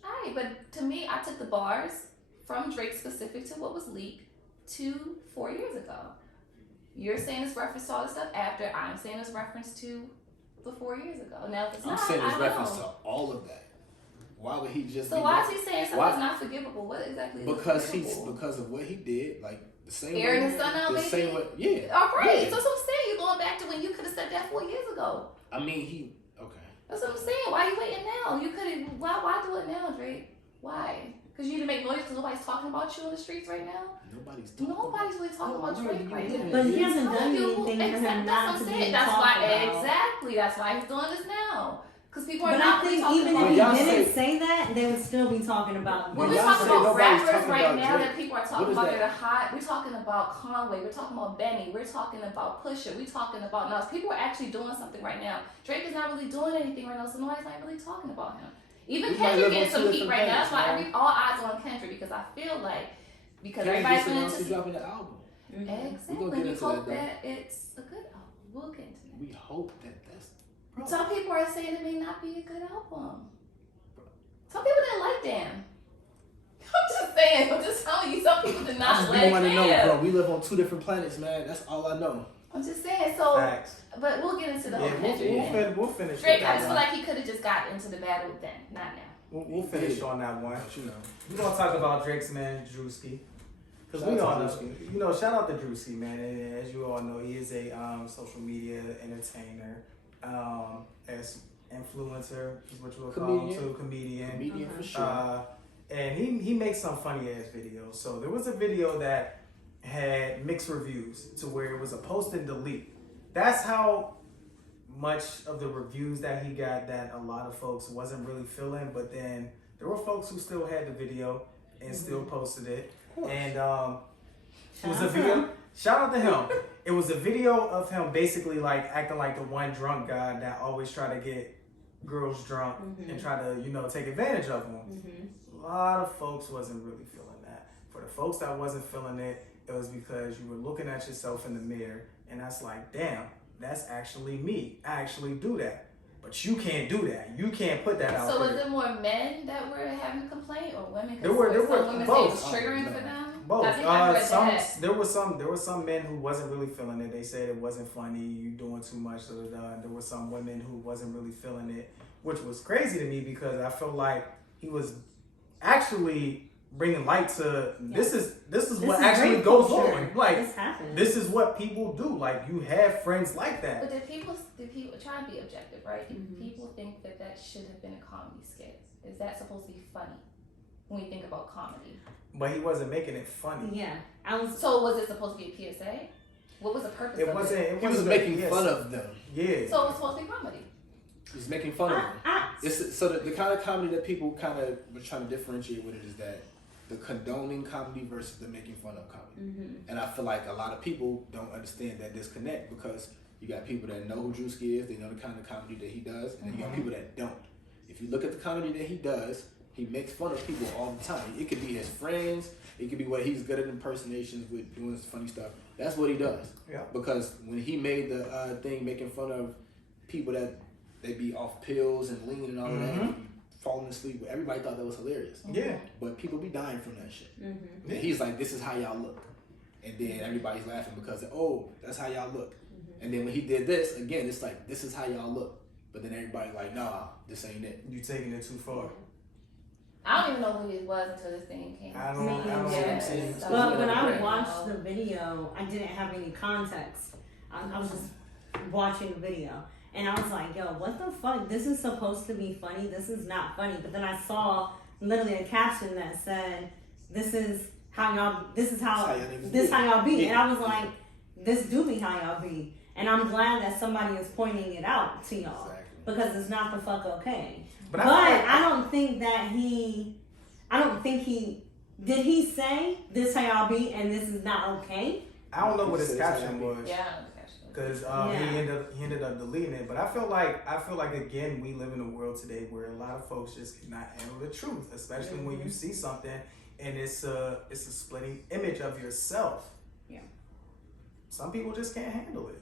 alright, but to me, I took the bars from Drake specific to what was leaked to 4 years ago. You're saying it's reference to all the stuff after, I'm saying it's reference to the 4 years ago. Now, if it's I'm not, saying I it's don't reference know. to all of that. Why would he just? So be why that? is he saying Why- something's not forgivable? What exactly is forgivable? Because of what he did, like the same Airing way. his son out, the maybe? same way, yeah. All right, Yeah. so that's what I'm saying. You're going back to when you could have said that 4 years ago. I mean, he okay. That's what I'm saying. Why are you waiting now? You could have. Why do it now, Drake? Why? Because you didn't make noise because nobody's talking about you on the streets right now. Nobody's talking. Nobody's really talking about No, Drake you right didn't. now. But he hasn't done You- anything for him exactly, not that's to what I'm be saying. That's talked why about. exactly. That's why he's doing this now. Because people are But I not really think talking even about if he y'all didn't say- say that, they would still be talking about. When When we're y'all talking say about nobody's rappers talking right about now Drake, that people are what talking is about that? that are hot, we're talking about Conway, we're talking about Benny, we're talking about Pusha, we're talking about Nas. People are actually doing something right now. Drake is not really doing anything right now, so nobody's not really talking about him. Even We might Kendrick live getting on some two heat different right now. That's why planets, all eyes on Kendrick because I feel like Kendrick everybody's just been announced he's into dropping the album. Mhm. exactly. We gonna get We into hope that, that it's a good album. We'll get into that. We hope that that's. Bro, Some people are saying it may not be a good album. Some people didn't like Damn. I'm just saying. I'm just telling you. Some people did I not just like want to know, Damn. bro. We live on two different planets, man. That's all I know. I'm just saying. So, Facts. but we'll get into the Yeah, whole Kendrick thing. we'll finish. Drake, with I that just feel one. like he could have just got into the battle then, not now. We'll finish on that one. But you know, We're gonna talk about Drake's man, Drewski. Because Shout we out all to know, Drewski. shout out to Drewski, man. And as you all know, he is a social media entertainer, as influencer is what you would call him too, comedian. comedian for sure. And he makes some funny ass videos. So there was a video that had mixed reviews to where it was a post and delete. That's how much of the reviews that he got that a lot of folks wasn't really feeling, but then there were folks who still had the video and still posted it. And it was a video. Shout out to him. It was a video of him basically like acting like the one drunk guy that always try to get girls drunk and try to, take advantage of them. A lot of folks wasn't really feeling that. For the folks that wasn't feeling it, it was because you were looking at yourself in the mirror and that's like, damn, that's actually me. I actually do that. But you can't do that. You can't put that out So there. was it more men that were having a complaint or women? 'Cause There were some women say both. it was triggering for them. Both. I think I read that. There were some men who wasn't really feeling it. They said it wasn't funny. You doing too much. And there were some women who wasn't really feeling it, which was crazy to me because I felt like he was actually bringing light to this is what actually goes on. Like this is what people do. Like you have friends like that. But did people try to be objective, right? Did people think that should have been a comedy skit? Is that supposed to be funny when we think about comedy? But he wasn't making it funny. Yeah, So was it supposed to be a PSA? What was the purpose of it? He was making fun of them. Yeah. So it was supposed to be comedy. He was making fun of them. So the kind of comedy that people kind of were trying to differentiate with it is that the condoning comedy versus the making fun of comedy. And I feel like a lot of people don't understand that disconnect because you got people that know who Drewski is, they know the kind of comedy that he does, and then you got people that don't. If you look at the comedy that he does, he makes fun of people all the time. It could be his friends, it could be what he's good at impersonations with doing this funny stuff. That's what he does. Yeah. Because when he made the thing making fun of people that they be off pills and lean and all of that, and be falling asleep, everybody thought that was hilarious. Yeah. But people be dying from that shit. And he's like, this is how y'all look. And then everybody's laughing because, oh, that's how y'all look. And then when he did this, again, it's like, this is how y'all look. But then everybody like, nah, this ain't it. You taking it too far. I don't even know who he was until this thing came. I don't see. But when I watched the video, I didn't have any context. I was just watching the video. And I was like, yo, what the fuck? This is supposed to be funny. This is not funny. But then I saw literally a caption that said, this is how y'all be. And I was like, this do be how y'all be. And I'm glad that somebody is pointing it out to y'all. Exactly. Because it's not the fuck okay. But I don't think did he say this how y'all be and this is not okay? I don't know what his caption was. Yeah. Because he ended up deleting it. But I feel like again we live in a world today where a lot of folks just cannot handle the truth, especially when you see something and it's a splitting image of yourself. Yeah. Some people just can't handle it.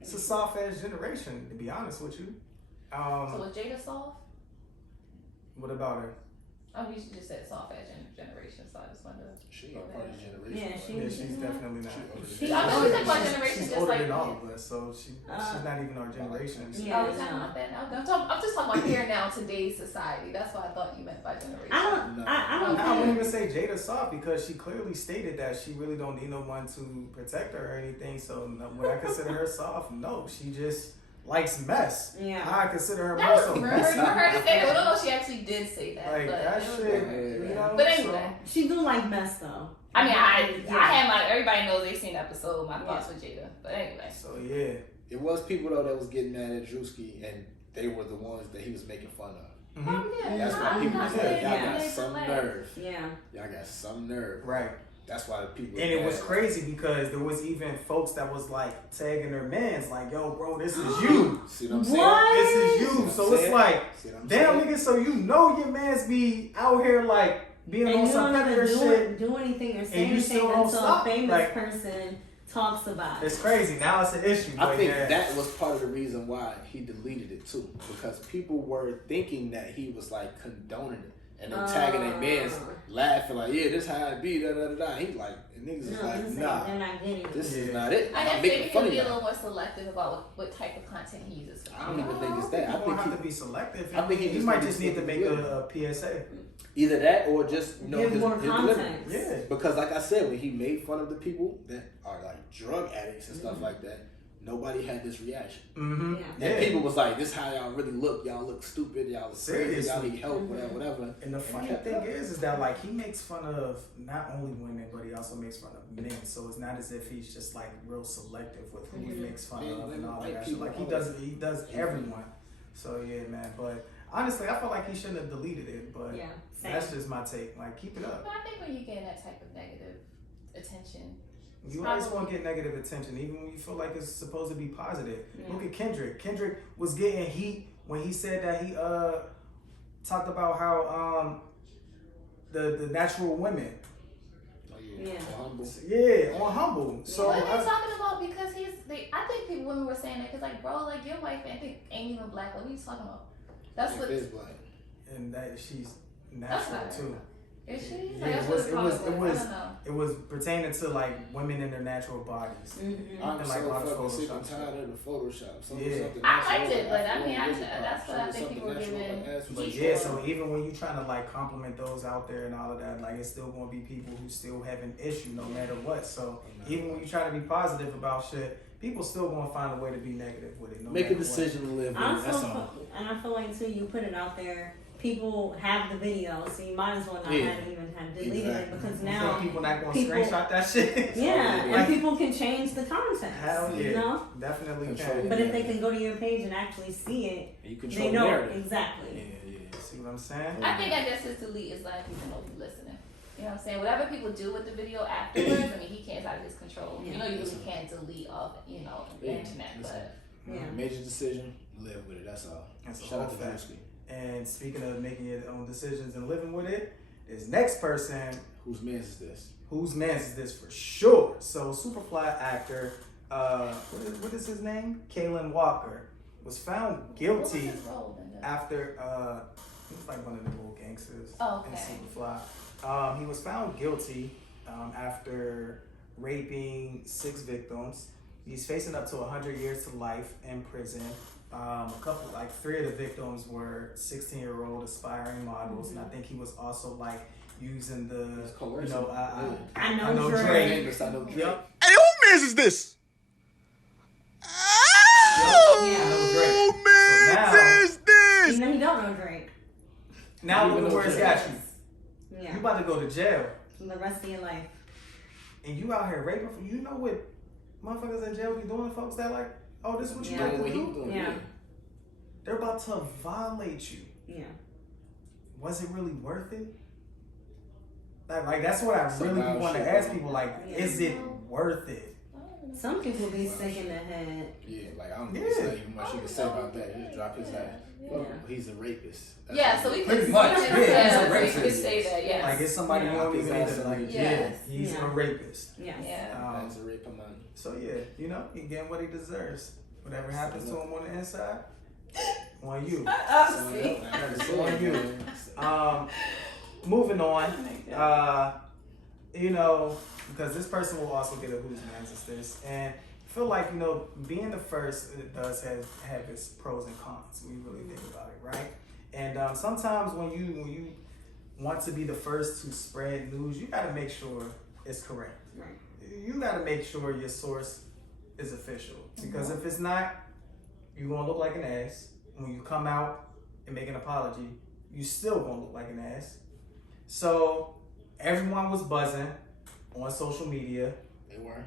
It's a soft ass generation, to be honest with you. So was Jada soft? What about her? Oh, you just said soft ass generation, so I just wanted to. She ain't part of the generation. Yeah, She's definitely not. I know we talk about generation She's just older like than all of us, so she's not even our generation. Yeah. Oh, we're talking about that now. I'm just talking about here now, today's society. That's what I thought you meant by generation. I wouldn't even say Jada soft because she clearly stated that she really don't need no one to protect her or anything. So would I consider her soft? No, she just likes mess. Yeah. I consider her That more was so rumor. messy. You heard her say that. Well, no, she actually did say that. Like but that it was shit, rumor. you know. But anyway. She do like mess though. I mean, I had my, everybody knows they've seen the episode, my thoughts with Jada. But anyway. So yeah. It was people though that was getting mad at Drewski and they were the ones that he was making fun of. Mm-hmm. Oh, yeah. That's why people said, y'all got some nerve. Yeah. Y'all got some nerve. Right. That's why the people. And it was crazy because there was even folks that was like tagging their mans, like, "Yo, bro, this is you. See what I'm saying? What? This is you." So it's like, damn, saying? nigga. So you know your mans be out here like being And on you some don't pepper even shit. do anything or say and you anything still don't until stop. a famous Like, person talks about it. it's crazy. Now it's an issue. I but think yeah. that was part of the reason why he deleted it too, because people were thinking that he was like condoning it and then tagging their mans, laughing like, "Yeah, this how it be." Da da da da. He's like, and niggas is like, "Nah, they're not getting it. this is not it." I I'm guess making maybe fun he'll of be a y'all. little more selective about what type of content he uses. I don't even think it's that. You I don't think have to be selective. I think he you just might needs just to need to stick make with a PSA. either that or just Give his, more his delivery. context. Yeah. Because like I said, when he made fun of the people that are like drug addicts and stuff like that, nobody had this reaction. Mm-hmm. Yeah. And people was like, "This how y'all really look. Y'all look stupid. Y'all look crazy. Y'all need help. Whatever." And the funny thing is that like he makes fun of not only women, but he also makes fun of men. So it's not as if he's just like real selective with who he makes fun of and all that shit. Like he does everyone. So yeah, man. But honestly, I feel like he shouldn't have deleted it. But Yeah, same. that's just my take. Like keep it up. But I think when you get that type of negative attention, You always want to get negative attention, even when you feel like it's supposed to be positive. Yeah. Look at Kendrick. Kendrick was getting heat when he said that he talked about how the natural women. Oh On humble. So what are they talking about? Because I think women were saying that because like, bro, like your wife, I think ain't even black. What are you talking about? That's what is black, and that she's natural too. Is she? Yeah, it was pertaining to like women in their natural bodies. I'm and, so fucking sick and tired of the Photoshop. Something I liked it, but I mean, that's what I think people were giving. But yeah, so even when you trying to like compliment those out there and all of that, like it's still gonna be people who still have an issue no matter what. So even when you try to be positive about shit, people still gonna find a way to be negative with it. No Make a decision to live with it. That's all. And I feel like too, you put it out there. People have the video, so you might as well not have deleted it because now people not going to screenshot that shit. And people can change the content. Hell yeah, you know? Definitely can. But if they can go to your page and actually see it, they know exactly. Yeah. See what I'm saying? I think I guess his delete is letting people know he's listening. You know what I'm saying? Whatever people do with the video afterwards, I mean, he can't, it's out of his control. You know, you really can't delete off, the internet, but major decision, live with it. That's all. Shout out to Thursday. And speaking of making your own decisions and living with it, this next person. Whose man's is this? Whose man's is this for sure? So Superfly actor, what is his name? Kaalan Walker was found guilty after he was like one of the little gangsters in Superfly. He was found guilty after raping 6 victims. He's facing up to 100 years to life in prison. A 3 of the victims were 16-year-old aspiring models, and I think he was also like using the, I know Drake. Yep. Hey, who man's is this? Oh, man's is this? You know you don't know Drake. Now look at where it's got you. Yeah. You about to go to jail. For the rest of your life. And you out here raping. You know what motherfuckers in jail be doing, folks? That like, oh, this is what you got to do. Yeah. They're about to violate you. Yeah. Was it really worth it? Like that's what I really want to ask people. Like, is it worth it? Some people be sick in the head. Yeah, like I don't know even much you can say about that. Just drop his ass. Well, he's a rapist. That's so we pretty much. He's a rapist. We could say that. Yes. Like it's somebody you don't even need to like. Yes. He's a rapist. Yeah. That's a rape of money. So he getting what he deserves. Whatever happens to him on the inside, on you. It's on you. Moving on. Because this person will also get a whose man's is this, and I feel like being the first does have its pros and cons when you really think about it, right? And sometimes when you want to be the first to spread news, you got to make sure it's correct. Right. You got to make sure your source is official, because if it's not, you're gonna look like an ass. When you come out and make an apology, you still gonna look like an ass. So everyone was buzzing on social media. They were.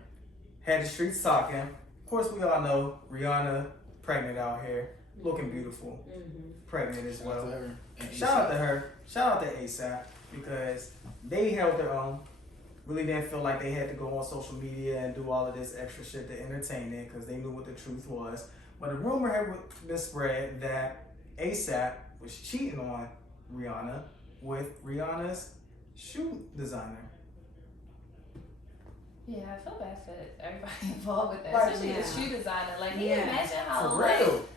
Had the streets talking. Of course, we all know Rihanna pregnant out here, looking beautiful, pregnant as well. Shout out to her. Shout out to ASAP, because they held their own. Really didn't feel like they had to go on social media and do all of this extra shit to entertain it, because they knew what the truth was. But a rumor had been spread that ASAP was cheating on Rihanna with Rihanna's shoe designer. Yeah, I feel bad for everybody involved with that, especially the shoe designer. Like, can you imagine how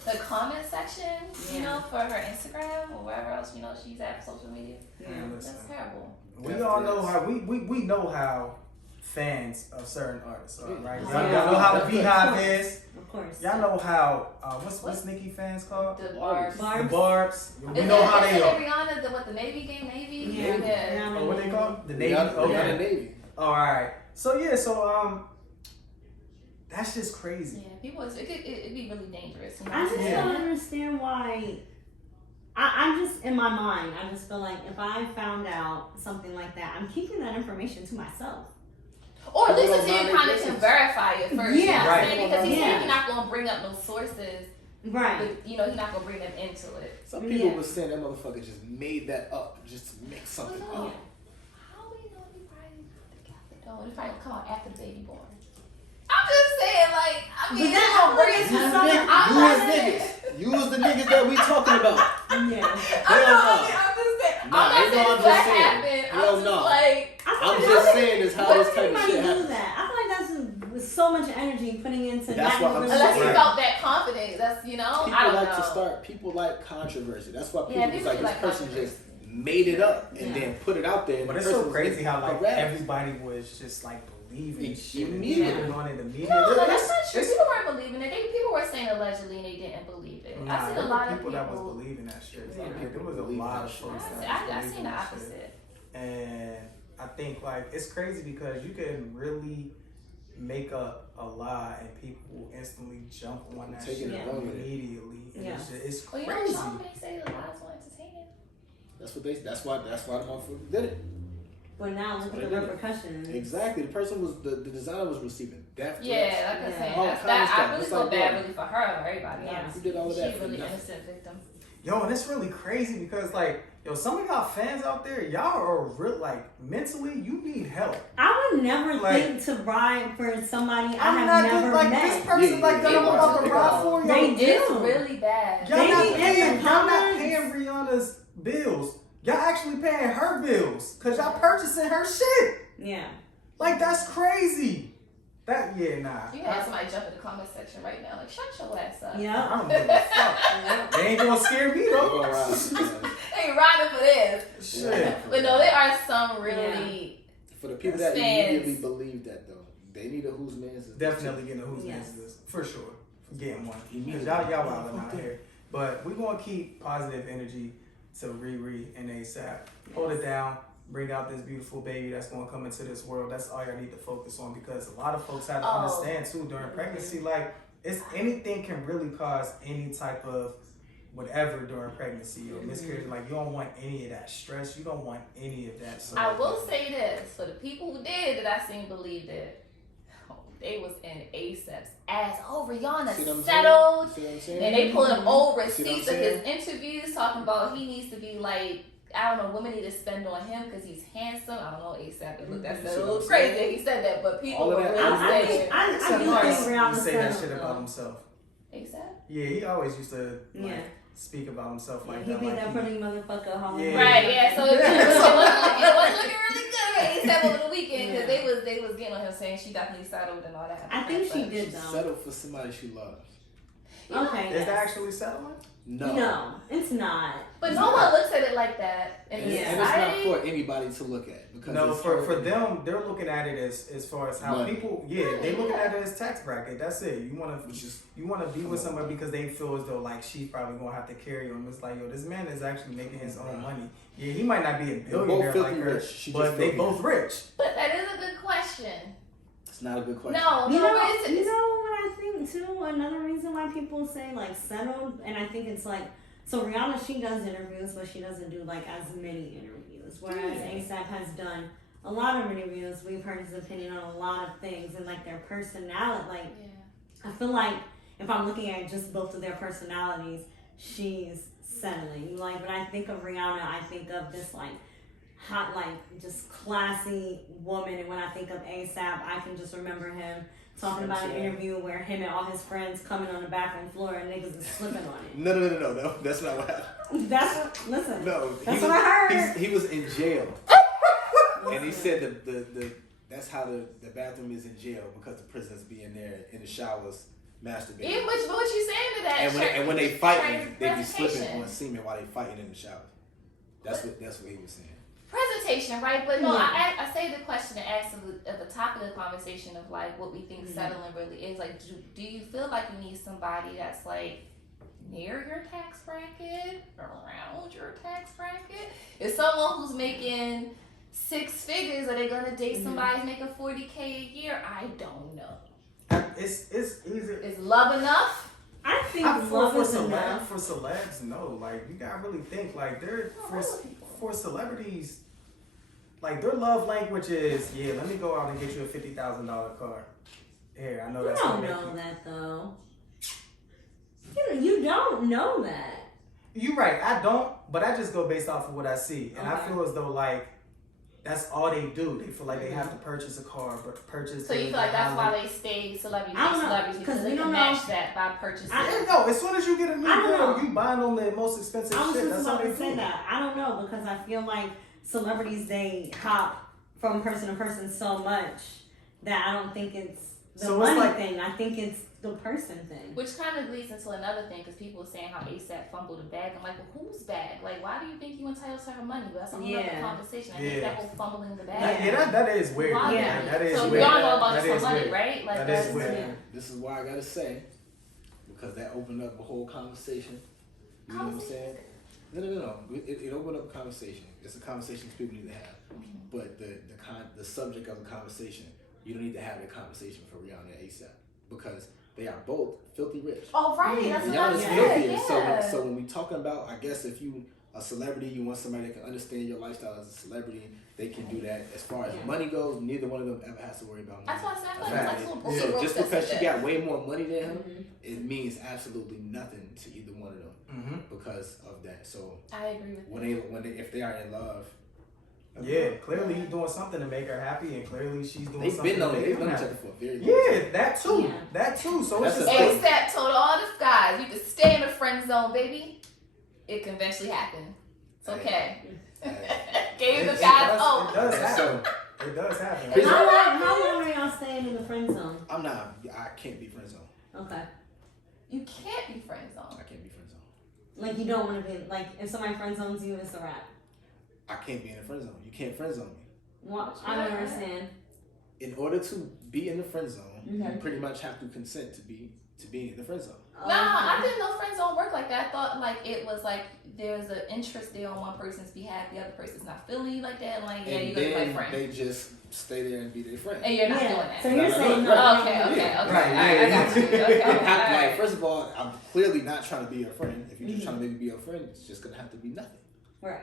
the comment section, for her Instagram or wherever else she's at social media? Yeah, that's terrible. We all know how we know how fans of certain artists are, right? Y'all know how the Beehive is. Of course. Y'all know how what's Nicki fans called? The Barbs. The Barbs. We know how they are. Rihanna, the Navy game, Navy. Yeah. Oh, what they call the Navy? Okay, Navy. All right. So that's just crazy. Yeah, people. It'd be really dangerous. I just don't understand why. I'm just in my mind. I just feel like if I found out something like that, I'm keeping that information to myself. Or at least until you kind of can verify it first. Yeah, right. Because he's not going to bring up no sources. Right. But, he's not going to bring them into it. Some people were saying that motherfucker just made that up just to make something up. How we know he probably not together though? It probably come out after the baby born. I'm just saying, like, I mean, that's gonna bring us to something. You was the niggas that we talking about. Yeah. I'm just saying. I'm not saying that happened. I'm just I'm saying is how Why this does type of anybody shit do happens. that? I feel like that's with so much energy putting into That's not what I'm even Unless you Right. felt that confident, that's People I don't like know. to start. People like controversy. That's why people Yeah, was people like, this like person controversy. just made it up and Yeah. then put it out there. And But the it's so person was crazy how like harassed. everybody was just like believing shit and Immediately. putting on it immediately. No, that's not true. It's- People weren't believing it. People were saying allegedly and they didn't believe it. Nah, I've seen there a were lot of people that was people. believing that shit. Yeah. Like, there was a Believe lot that of shit. folks that was I've believing seen the that shit. opposite. And I think like it's crazy because you can really make up a lie and people will instantly jump on that Taking shit it wrong with it. immediately. And Yeah. it's Well, crazy. you know, Sean May say the lies were entertaining. That's why the motherfucker did it. But now look at the repercussions. Exactly. The person was the designer was receiving death threats. Yeah, like I was saying, All that's, kinds of I stuff. really It's feel like, bad bro, really for her or everybody Yeah. else. You did all of that She for really nothing. innocent victim. Yo, and it's really crazy because like, yo, some of y'all fans out there, y'all are real like mentally, you need help. I would never Like- think to ride for somebody I I'm have not never just like met. this person Yeah, like that yeah, I'm yeah. about to They ride got- for y'all. They do. It's really bad. Y'all They not be in paying, the y'all not comments. paying Rihanna's bills. Y'all actually paying her bills because y'all purchasing her shit. Yeah. Like that's crazy. That nah. You have somebody jump in the comment section right now, like, shut your ass up. I Yeah. don't give a fuck. They ain't gonna scare me Go though. around. They riding for this. Shit. But no, there are some really. For the people that Fans. immediately believe that though, they need a whose man's is this. Definitely getting a who's Yes. next this for sure. Getting one. Immediately. Cause y'all wilding out here. But we gonna keep positive energy to RiRi and ASAP. Hold it down. Bring out this beautiful baby that's gonna come into this world. That's all y'all need to focus on because a lot of folks have to Oh. understand too during pregnancy. Like it's anything can really cause any type of whatever during pregnancy or miscarriage. Like you don't want any of that stress. You don't want any of that. So I will say this for the people who did that I seen believed it. They was in ASAP's ass. Oh, Rihanna See what I'm settled. saying? See what I'm saying? And they pulled up old See what I'm receipts of his saying? interviews talking about he needs to be like, I don't know, women need to spend on him because he's handsome. I don't know, ASAP. It looked that See said a what little I'm crazy saying? that he said that, but people All of were that- really I saying I It's do think nice Rihanna to say that settled, shit about though. himself. ASAP. Yeah, he always used to like, Yeah. speak about himself like He that. be like that he- pretty motherfucker home. Yeah. Right, yeah. So it wasn't looking really good for ASAP over the weekend because they was getting on him saying she definitely settled and all that. I think she But- did She though. settled for somebody she loves. Okay. Is yes. that actually settling? No. It's not. But no one looks at it like that in And, the Yeah. and it's society. not for anybody to look at. Because No, it's for them, they're looking at it as far as how Money. people. Yeah, they looking at it as tax bracket. That's it. You wanna Which is be with somebody because they feel as though like she's probably gonna have to carry him. It's like yo, this man is actually making his own money. Yeah, he might not be a They're both billionaire filthy like her, rich. She but just they filthy. both rich. But that is a good question. It's not a good question. No, You no, know, but you it's know what I think too? Another reason why people say like settled, and I think it's like, so Rihanna, she does interviews, but she doesn't do like as many interviews. Whereas ASAP has done a lot of interviews. We've heard his opinion on a lot of things and like their personality. Like, yeah. I feel like if I'm looking at just both of their personalities, she's settling. Like when I think of Rihanna, I think of this like hot, like just classy woman, and when I think of ASAP, I can just remember him talking about an interview where him and all his friends coming on the bathroom floor and niggas is slipping on it. No. That's not what happened. That's what. Listen. No. That's what I heard. He was in jail. And he said the that's how the bathroom is in jail because the prisoners be in there in the showers masturbating. Even what you saying to that? And when they fighting, Cherry, they be slipping presentation. on semen while they fighting in the shower. That's what he was saying. Presentation, right? But no, Yeah. I say the question and ask at the top of the conversation of like what we think settling really is. Like, do you feel like you need somebody that's like near your tax bracket, around your tax bracket? Is someone who's making 6 figures, are they gonna date somebody who's making $40K a year? I don't know. It's easy. Is love enough? I think For love is enough. celebs, no. Like you gotta really think. Like they're for celebrities. Like their love language is let me go out and get you a $50,000 car. Here, I know You that's don't gonna make know that though. You don't know that. You're right. I don't, but I just go based off of what I see, and I Okay. feel as though like that's all they do. They feel like they have to purchase a car, but purchase. So you feel like that's why they stay celebrities, I don't know, celebrities because 'cause they we can don't match know. that by purchasing. I don't know. As soon as you get a new I don't girl, know. you buying on the most expensive I was shit. just That's how about they to say do. that. I don't know because I feel like celebrities they hop from person to person so much that I don't think it's the So it's money like- thing. I think it's the person thing. Which kind of leads into another thing, because people are saying how ASAP fumbled a bag. I'm like, well, whose bag? Like, why do you think you entitled to her money? Well, that's a whole other conversation. I think that whole fumbling the bag. That is weird. Why? Yeah. That is so weird. y'all know about That some is money, weird. right? Like, That that's is weird. Yeah. This is why I gotta say, because that opened up a whole conversation. You know what I'm saying? No. It opened up a conversation. It's a conversation people need to have. But the subject of the conversation, you don't need to have that conversation for Rihanna and ASAP, because they are both filthy rich. Oh, right. That's what I Rihanna's said. filthy. Yeah. So when we talking about, I guess if you a celebrity, you want somebody that can understand your lifestyle as a celebrity, they can do that. As far as money goes, neither one of them ever has to worry about money. That's why I said I feel like it's like So little just ropes because that she got way more money than him, Mm-hmm. it means absolutely nothing to either one of them because of that. So I agree with if they are in love, clearly he's doing something to make her happy, and clearly she's doing they've something been to on make they've him known each happy. other for a very long time. Yeah, that too. Yeah. That too. So That's it's a just like, ASAP told all the guys, you can stay in the friend zone, baby. It can eventually happen. It's okay. Gave the guys hope. It does happen. So It does happen. Here's- How long are y'all staying in the friend zone? I can't be friend zone. Okay. You can't be friend zone. I can't be friend zone. Like you don't want to be like if somebody friend zones you, it's a wrap. I can't be in the friend zone. You can't friend zone me. Well, I don't understand. In order to be in the friend zone, you Mhm. pretty much have to consent to being in the friend zone. Nah, I didn't know friend zone work like that. I thought like it was like there's an interest there on one person's behalf, the other person's not feeling you like that, and like And you're gonna be then my friend. they just stay there and be their friend. And you're not doing Yeah. that. So you're Right. saying Right. no. Okay. Right, All right, I yeah. got you. Okay, all Like, right. first of all, I'm clearly not trying to be your friend. If you're just trying to maybe be a friend, it's just gonna have to be nothing. Right.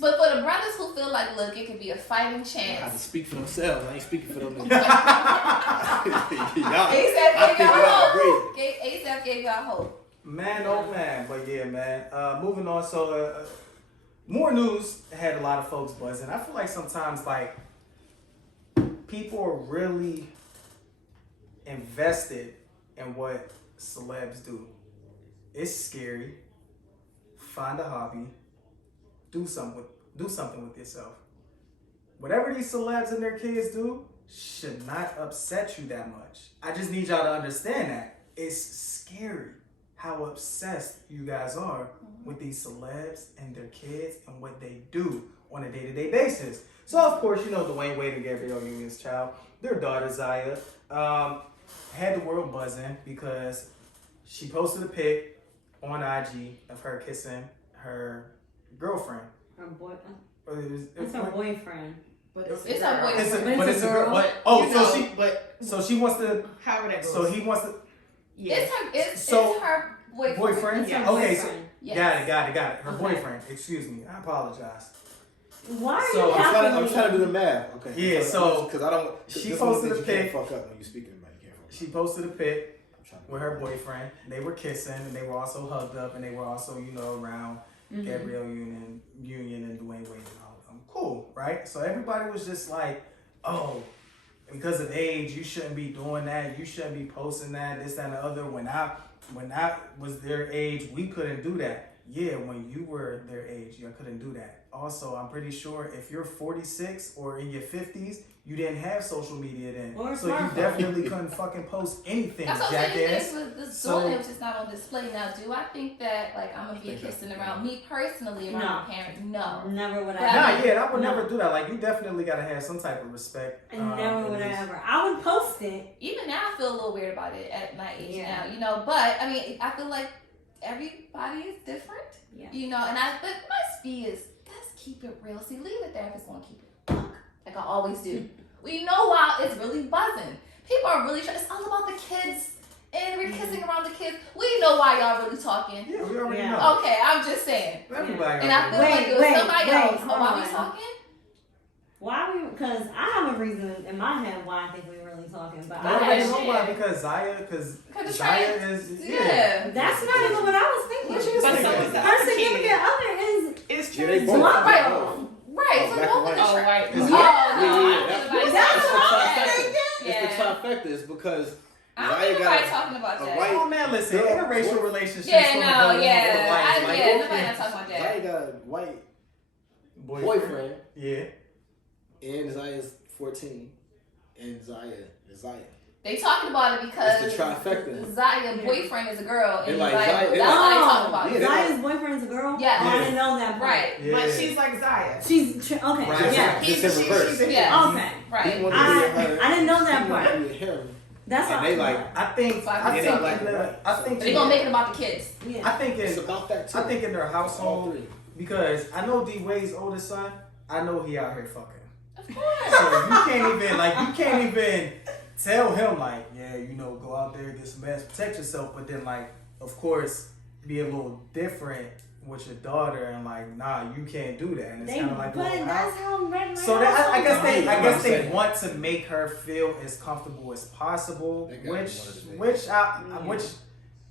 But for the brothers who feel like, look, it could be a fighting They have to chance. speak for themselves. I ain't speaking for them. Y'all, ASAP I gave think y'all y'all hope. great. ASAP gave y'all hope. Man, oh man. But yeah, man. Moving on. So, more news had a lot of folks buzzing. I feel like sometimes, like, people are really invested in what celebs do. It's scary. Find a hobby. Do something with yourself. Whatever these celebs and their kids do should not upset you that much. I just need y'all to understand that. It's scary how obsessed you guys are with these celebs and their kids and what they do on a day-to-day basis. So of course, you know Dwayne Wade and Gabrielle Union's child, their daughter Zaya, had the world buzzing because she posted a pic on IG of her kissing her girlfriend. Her boy. Or it was- It's her boyfriend. But It's her boyfriend. It's a, But but it's it's a a girl. girl. But, oh, You so know, she, but so she wants to. however that goes. So he wants to. yeah. It's So- her boyfriend. Boyfriend. It's her Yeah. Okay. So, boyfriend. Yes. got it. Her Okay. boyfriend. Excuse me. I apologize. Why are So, you I'm trying to do the math. Okay. Yeah, so because I don't. she this one of the posted things a you pic. can't fuck up when you speaking about. You can't fuck up. She posted a pic I'm trying to with her boyfriend. They were kissing, and they were also hugged up, and they were also, around Mm-hmm. Gabrielle Union and Dwayne Wade and all of them. Cool, right? So everybody was just like, oh, because of age, you shouldn't be doing that. You shouldn't be posting that, this, that, and the other. When I was their age, we couldn't do that. Yeah, when you were their age, you couldn't do that. Also, I'm pretty sure if you're 46 or in your 50s, you didn't have social media then. Or a So you smartphone. definitely couldn't fucking post anything, That's what I'm saying. jackass. This was this So- doing it was just not on display. Now, do I think that like I'm gonna be think so. kissing around me personally around No. my parents? No. Never would I. But ever. Nah, yeah, I would No. never do that. Like, you definitely gotta have some type of respect. Never at would I least. ever. I would post it. Even now, I feel a little weird about it at my age Yeah. now. But I mean, I feel like everybody is different. Yeah. And but my speed is let's keep it real. See, leave the therapist gonna keep it buck, like I always do. We know why it's really buzzing. People are really trying. It's all about the kids, and we're kissing around the kids. We know why y'all really talking. Yeah, we already Yeah. know. Okay, I'm just saying. Everybody And I already feel know. like it was Wait, somebody wait, else. hold Why we on. talking? Why we? Because I have a reason in my head why I think we were really talking. But I I already shit. know why, because Zaya, because the Zaya trend. is, Yeah. that's not even what I was thinking. What you was But so thinking? is the Her other significant kid. other is It's Yeah, they trans. both. Blunt. Right. Oh, Right. So black both and of the Oh, trend. right. Yeah, Oh, yeah, no, yeah. I That's don't think That's the what I'm trifecta. thinking. It's the trifecta. It's because I don't Zaya think got nobody talking about a that. white- Oh man, listen, Girl, interracial what? relationships. Yeah, gonna no, go on for yeah. life. Like, Yeah, nobody not talking about that. Zaya got a white boyfriend. boyfriend, Yeah. And Zaya's 14. And Zaya is Zaya. They talking about it because It's the trifecta. Zaya's boyfriend is a girl, and They he's like like, Zaya- they that's why they like- talking about it. Yeah, Zaya's boyfriend is a girl? Yeah. Oh, I didn't know that part. Right. Yeah. But she's like Zaya. She's, okay, Right. yeah. Just in reverse. Yeah. Okay. Right. He wanted to be her. I didn't know that He wanted part. to be him. That's And all. they like, I think. So I I think think. like in it, the, right? I think. But they gonna make it about the kids. Yeah. I think it's in. about that too. I think in their All household, three. because I know D Wade's oldest son. I know he out here fucking. Of course. So you can't even tell him like, yeah, go out there, get some ass, protect yourself. But then like, of course, be a little different with your daughter and like, nah, you can't do that. And it's kind of like, but well, that's how Red so that, I guess they saying. want to make her feel as comfortable as possible, They got which one of the which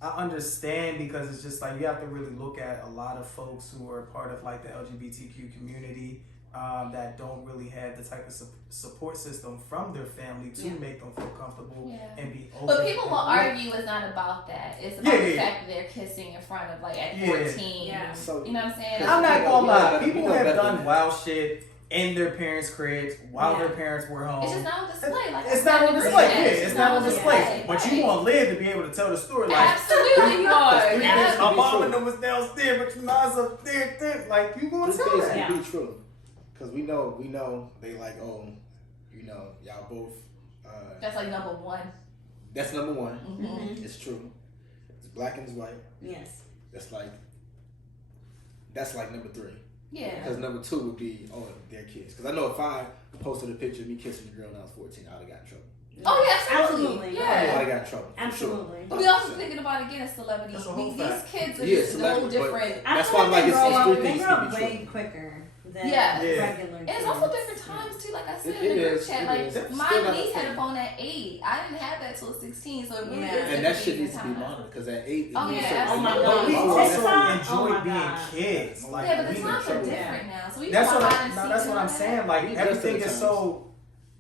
I understand, because it's just like you have to really look at a lot of folks who are part of like the LGBTQ community that don't really have the type of support system from their family to make them feel comfortable Yeah. and be open. But people will and argue it's not about that. It's about the fact that they're kissing in front of, like, at 14. Yeah. So, You know what I'm saying? I'm not gonna lie, We people know have better done than that. wild shit in their parents' cribs while their parents were home. It's just not on display. Like It's I not said, on display. yeah, Yeah, it's not on display. But you Right. want to live to be able to tell the story. Like, Absolutely, you are. Three Yeah. things my be mom true. and them was downstairs, but your mom's up there. Like, you gonna This tell things that? can be true. Because we know they like, y'all both. That's like number one. That's number one. Mm-hmm. It's true. It's black and it's white. Yes. That's like number three. Yeah. Because number two would be, their kids. Because I know if I posted a picture of me kissing a girl when I was 14, I would have got in trouble. Oh, yeah, absolutely. Absolutely. I would Yeah. have got in trouble. for Absolutely. Sure. But we also thinking about, again, as celebrities. That's a whole These fact. kids are Yeah, just no celebrity, but- different. I That's feel why I'm like, they it's grow three up- things They can grow be up true. way quicker than Yeah. regular And it's kids. also different times too. Like I said It in the group is, chat, it like is. Still my not niece the had same. a phone at 8. I didn't have that till 16, so it really Yeah. is. And that different shit needs to be times. monitored. Because at 8, Oh, yeah, certain- absolutely. Oh, my But we God. also TikTok? enjoy Oh, my being God. kids. Like, Yeah, but we the times are enjoy- different now. So we That's go what behind the that's scenes what I'm and all saying. that. Like, We adjust to everything the is times. so.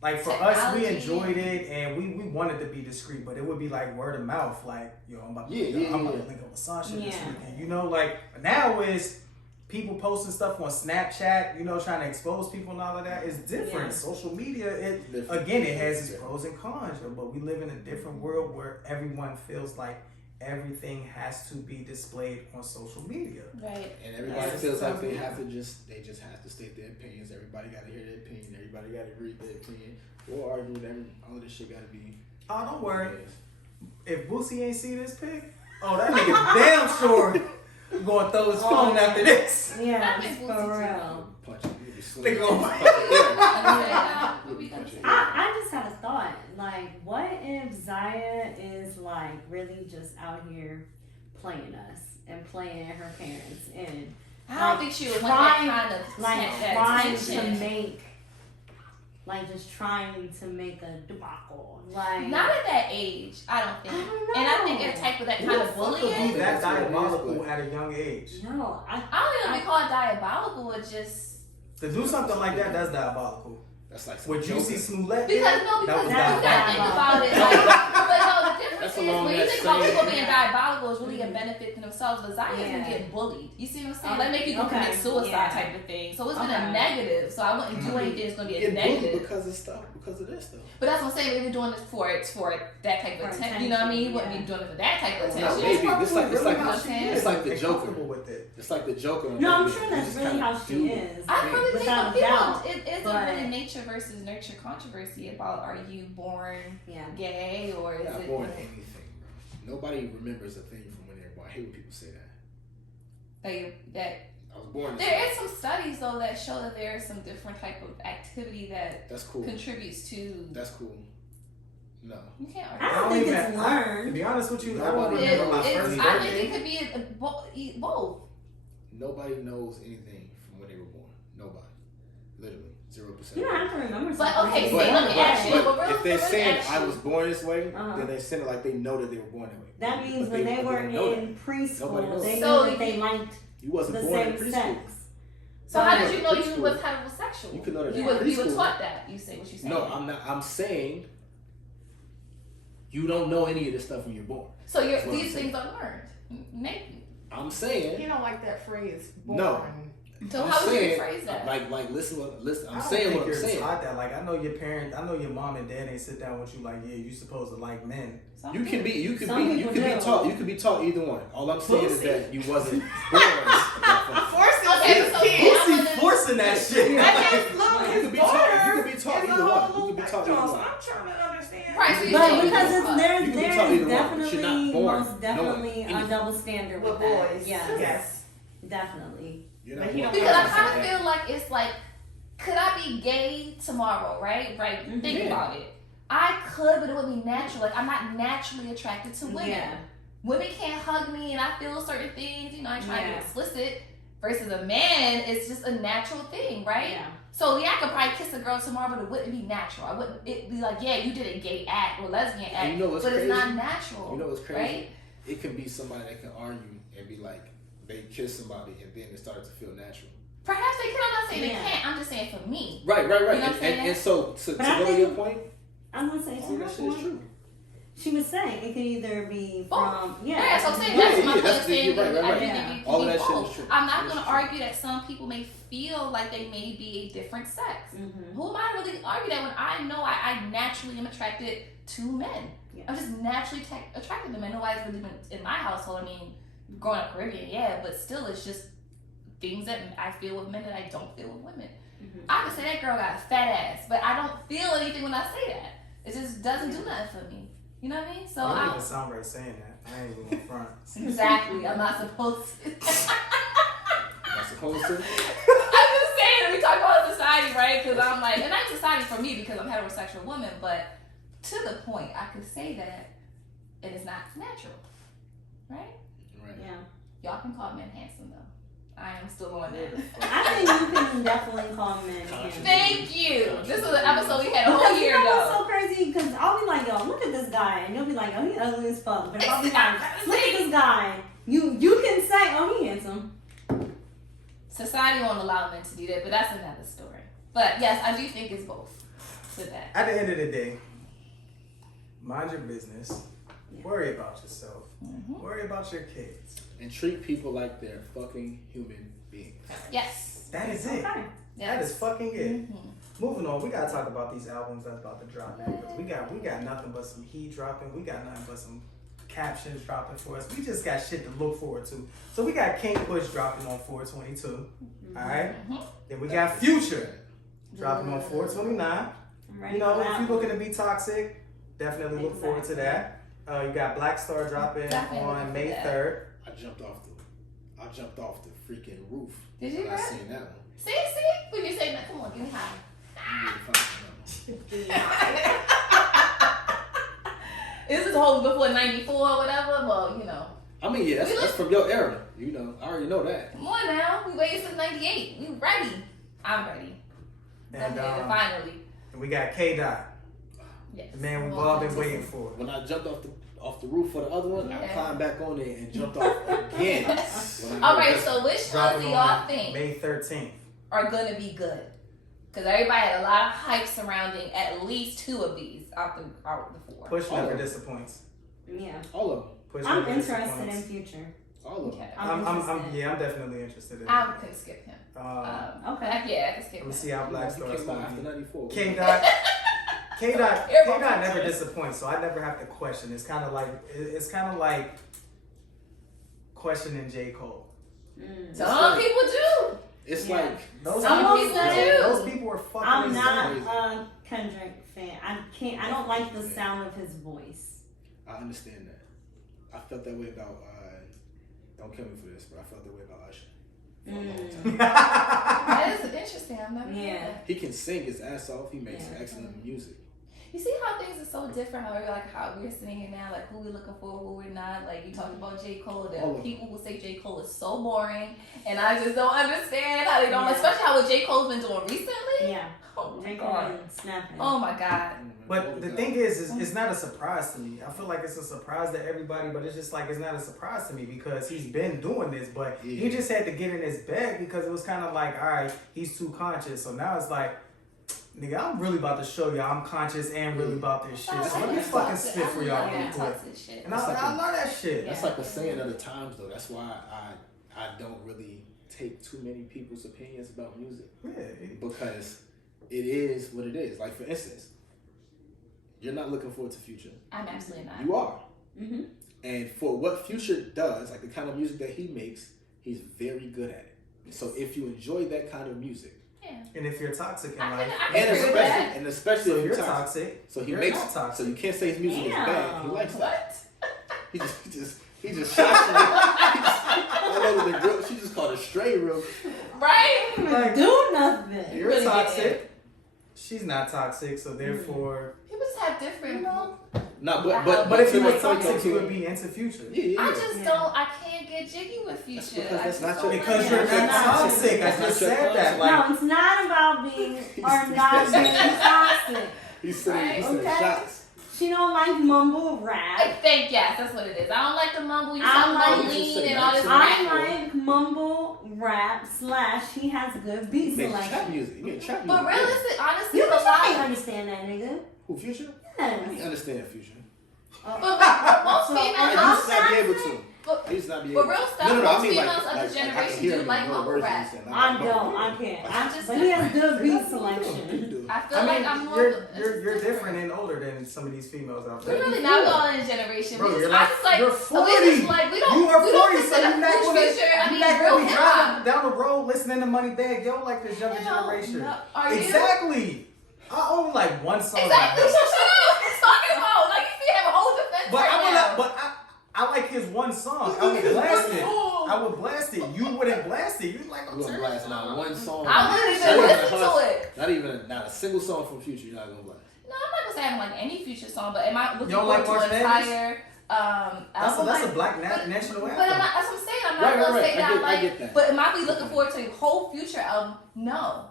Like, for us, we Technology. enjoyed it, and we wanted to be discreet, but it would be like word of mouth. Like, I'm about to I'm about to link up with Sasha this Yeah. weekend. Like, now is people posting stuff on Snapchat, trying to expose people and all of that. It's different. Yeah. Social media, Different. again, it has its pros and cons, but we live in a different world where everyone feels like everything has to be displayed on social media. Right. And everybody Yes. feels like they have to state their opinions. Everybody got to hear their opinion. Everybody got to agree with their opinion. Or argue with them. All of this shit got to be. Oh, don't worry. If Boosie ain't see this pic, that nigga damn sure gonna throw his phone after this. Yeah, I think for Boosie real. Punch it. You'll be They swinging. go- Punch it. Yeah. You'll be punching. I just had a thought. Like, what if Zaya is like really just out here playing us and playing her parents and I don't think she would want trying- that kind of that trying attention. to make, just trying to make a debacle. Like, Not at that age, I don't think. I don't know. And I think a type of that Who kind the of fuck would be bullying. that That's what it is, diabolical but- at a young age? no, I don't even call it diabolical. It's just To do something like that, that's diabolical. That's like What Juicy Smollett did, because that because was you gotta diabolical. think about it. Like, but no, the difference That's is along when you that think about same- people being diabolical, it's really a benefit to themselves. But Zaya isn't Yeah. getting bullied. You see what I'm saying? Okay. Like make you go commit Okay. suicide Yeah. type of thing. So it's been Okay. a negative. So I wouldn't do anything that's gonna be a Get bullied negative. because of stuff. Because of this stuff. But that's what I'm saying. If you're doing this for that type For of attention, you know what I mean? You wouldn't attention, be doing it for that type of No, attention. maybe. That's It's like probably really how it's she like- is. it's like the They're Joker. comfortable with it. It's like the Joker. No, I'm You sure just that's really kinda how she do is. I really think Without some a people, doubt, it is but- a really nature versus nurture controversy about are you born Yeah. gay or is Not it born anything, bro. Nobody remembers a thing from when they were born. I hate when people say that. that I was born. this there way. is some studies though that show that there is some different type of activity that That's cool. contributes to That's cool. No. you can't I argue. don't think even- it's learned. To be honest with you, I Nobody- don't remember my first I think birthday. it could be both. Nobody knows anything from when they were born. Nobody. Literally. 0%. You don't have to remember But something. okay, see, But- let me ask you. But if they're let me saying ask I you. was born this way, Uh-huh. then they're saying it like they know that they were born that way. That means But when they but were don't know in that. preschool, Nobody knows. they So knew that they liked You wasn't the born in same preschool. sex. So how did Yeah, you know you preschool. was heterosexual? You could know that You in were preschool. taught that. You say what you say. No, I'm not. I'm saying you don't know any of this stuff when you're born. So That's what these I'm saying. things are learned. Nathan. I'm saying You don't like that phrase, born. No. So I'm how would you saying, phrase that? like listen. I I'm don't saying think what I'm you're saying. taught that. Like I know your parents, I know your mom and dad ain't sit down with you like, yeah, you supposed to like men. You can be do. taught. You could be taught either one. All I'm saying is that you wasn't born. Okay, so He's forcing that shit. You could be taught. You could be taught either one. You could be taught either one. I'm trying to understand. Right, so you But say because you it's can there's You can be taught either one. definitely You're not born most definitely knowing a anything. double standard with With that. boys. Yeah. Yes. Definitely. You're But not he born. don't Because I Yeah. kind of feel like it's like, could I be gay tomorrow, right? Right, think Yeah. about it. I could, but it would be natural. Like, I'm not naturally attracted to women. Yeah. Women can't hug me and I feel certain things, you know, I try to Yeah. be explicit. Versus a man, it's just a natural thing, right? Yeah. So yeah, I could probably kiss a girl tomorrow, but it wouldn't be natural. I wouldn't. It'd be like, yeah, you did a gay act or lesbian act, And you know what's but crazy? it's not natural. You know what's crazy? right? It can be somebody that can argue and be like, they kiss somebody and then it starts to feel natural. Perhaps they can. I'm not saying Yeah. they can't. I'm just saying for me. Right. You know what I'm And saying? so to But I go to think- your point, I'm gonna say all to her that shit is point. true. She was saying it can either be from Yeah, so I'm saying Yeah, that's yeah, my point. that's the- Saying you're right, that I right. think Yeah. you can All be of that shit both. is true. I'm not It is going to true. argue that some people may feel like they may be a different sex. Mm-hmm. Who am I to really argue that when I know I naturally am attracted to men? Yeah. I'm just naturally attracted to men. Nobody's really been in my household. I mean, growing up Caribbean, yeah, but still, it's just things that I feel with men that I don't feel with women. Mm-hmm. I can say that girl got a fat ass, but I don't feel anything when I say that. It just doesn't do nothing for me. You know what I mean? So I don't I'm even sound right saying that. I ain't even in front. exactly. I'm not supposed to. Not supposed to. I'm just saying, we talk about society, right? Because I'm like, and not society for me because I'm a heterosexual woman, but to the point, I could say that it is not natural, right? Right. Yeah. Y'all can call men handsome though. I am still on that. I think you can definitely call men Conscious. handsome. Thank you. This is an episode we had a whole Because year you know what's ago. so crazy? Because I'll be like, yo, look at this guy, and you'll be like, oh, he ugly as fuck. But if I'll be like, look at this guy, you can say, oh, he handsome. Society won't allow men to do that, but that's another story. But yes, I do think it's both with that. At the end of the day, mind your business. Worry about yourself. Mm-hmm. Worry about your kids. And treat people like they're fucking human beings. Yes. That is it. Okay. That Yes. is fucking it. Mm-hmm. Moving on, we gotta talk about these albums that's about to drop now. Because we got nothing but some heat dropping. We got nothing but some captions dropping for us. We just got shit to look forward to. So we got King Push dropping on 422. Alright? Mm-hmm. Then we got Future dropping on 429. I'm ready You know, for if that you're one. looking to be toxic, definitely look forward to that. You got Black Star dropping Definitely on looking May for that. 3rd. I jumped off the freaking roof. Did you, when I Brad? seen that one. See? When you say that, come on, give me high. You need to find This is whole before 94 or whatever. Well, you know. I mean, yeah, We that's from your era. You know, I already know that. Come on now. We waited since 98. We ready. I'm ready. And Finally. we got K Dot. Yes. The man we've Well, all been that's waiting just- for. When I jumped off the roof for the other one, I Yeah. climbed back on there and jumped off again. when I All heard right, that. so which ones Dropping do y'all on think May 13th. are going to be good? Because everybody had a lot of hype surrounding at least two of these out the four. Push All never of them. disappoints. Yeah. all of them, Push I'm never interested disappoints. in Future. all of them. Okay. I'm I'm interested. I'm definitely interested in I it. could skip him. Okay. Yeah, I could skip Let him. me see how Black He Star's came out gonna after be. 94. K Dot Everybody- never disappoints, so I never have to question. It's kind of like questioning J. Cole. Some people do. It's Yeah. like Those Some people, people do. those people are fucking I'm not insane. a Kendrick fan. I don't like the sound of his voice. I understand that. I felt that way about. Don't kill me for this, but I felt that way about Usher. For a long time. That is interesting. I'm not Yeah. He can sing his ass off. He makes Yeah. excellent music. You see how things are so different? How we're sitting here now, like who we're looking for, who we're not. Like you talking about J. Cole, there All are of people who say J. Cole is so boring, and I just don't understand how they don't. Yeah. Especially how what J. Cole's been doing recently. Yeah. Oh my Drinking god. and snapping. Oh my god. But the thing is it's not a surprise to me. I feel like it's a surprise to everybody, but it's just like it's not a surprise to me because he's been doing this, but he just had to get in his bag because it was kind of like, all right, he's too conscious. So now it's like, nigga, I'm really about to show y'all I'm conscious and really about this shit. So let me fucking spit for y'all real quick. Toxic shit. And I love that shit. That's like a saying of the times, though. That's why I don't really take too many people's opinions about music. Yeah. Because it is what it is. Like, for instance, you're not looking forward to Future. I'm absolutely not. You are. Mm-hmm. And for what Future does, like the kind of music that he makes, he's very good at it. So if you enjoy that kind of music, Yeah. And if you're toxic in I life, can agree with that. especially so if you're you're toxic. so he you're makes not toxic. so you can't say his music is bad. He likes that. What? He just shot you. I know the girl. She just called it straight real. Right? Like, Do nothing. You're Really toxic. She's not toxic, so therefore. People just have different. No, But if you to were the point toxic, though, you would be into Future. Yeah. I just don't. I can't get jiggy with Future. because that's not don't your- Because like you're it. not toxic. I That's just not your said that. concept. Like, No, it's not about being or not being toxic. He's sending Okay. shots. She don't like mumble rap. I think yes, that's what it is. I don't like the mumble. You I sound like- lean and all this I rap. like mumble rap / he has good beat You make trap selection. music. You make trap music. But realistic, honestly, You a can lot. understand that, nigga. Who Future? Yes. I understand Future. But most So, females, I used to not be able to. but, I used to not be able but real to. stuff, I most mean, females of I this can generation hear do him like in more mumble words rap. than I don't. I can't. I'm just But he has good beat You selection. do. I feel I like mean, I'm more. you're different and older than some of these females out there. We're really not all in a generation. Bro, We you're just, I just like, you're we 40. just like, we don't, You are we don't 40, so consider you're not Future. gonna, I you're mean, not real gonna be hip driving hop. down the road listening to Moneybagg Yo like this younger Hell, generation. no. Are you? Exactly. I own like one song. Exactly. So shut up. What you talking about? Like you see, have a whole defense But right now. I like his one song. I would blast it. I would blast it. You wouldn't blast it. You'd like, You gonna blast not one song. I wouldn't Not even even listen a to it. Not a single song from Future. You're not gonna blast. No, I'm not gonna say I don't like any Future song, but am I looking You don't like forward to an March entire That's album? a black national But anthem. that's what I'm saying. I'm not Right, gonna right, say that I get that. But am I be looking forward to a whole Future album? No.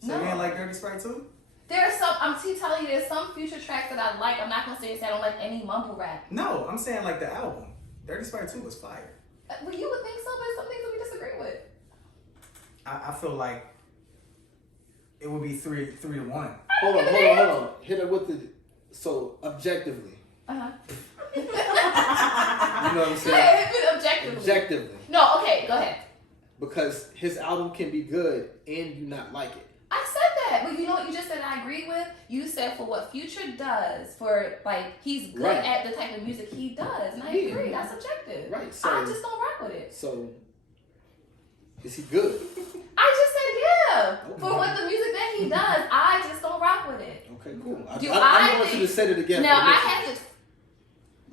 So you ain't like Dirty Sprite too? There are some. I'm telling you, there's some Future tracks that I like. I'm not gonna say I don't like any mumble rap. No, I'm saying like the album. Dirty Sprite 2 was fire. Well, you would think so, but it's some things that we disagree with. I feel like it would be 3-1. Hold on. Hit it with the. So objectively, Uh-huh. you know what I'm saying? Objectively. Objectively, No, okay, go ahead. because his album can be good and you not like it. I said that, but you know what you just said I agree with? You said for what Future does, for like, he's good Right. at the type of music he does, and I Yeah. agree, that's subjective. Right. So I just don't rock with it. So is he good? I just said yeah. Okay. For what the music that he does, I just don't rock with it. Okay, cool. I Do just I want you to think- say it again. Now, for the I mixers. have to.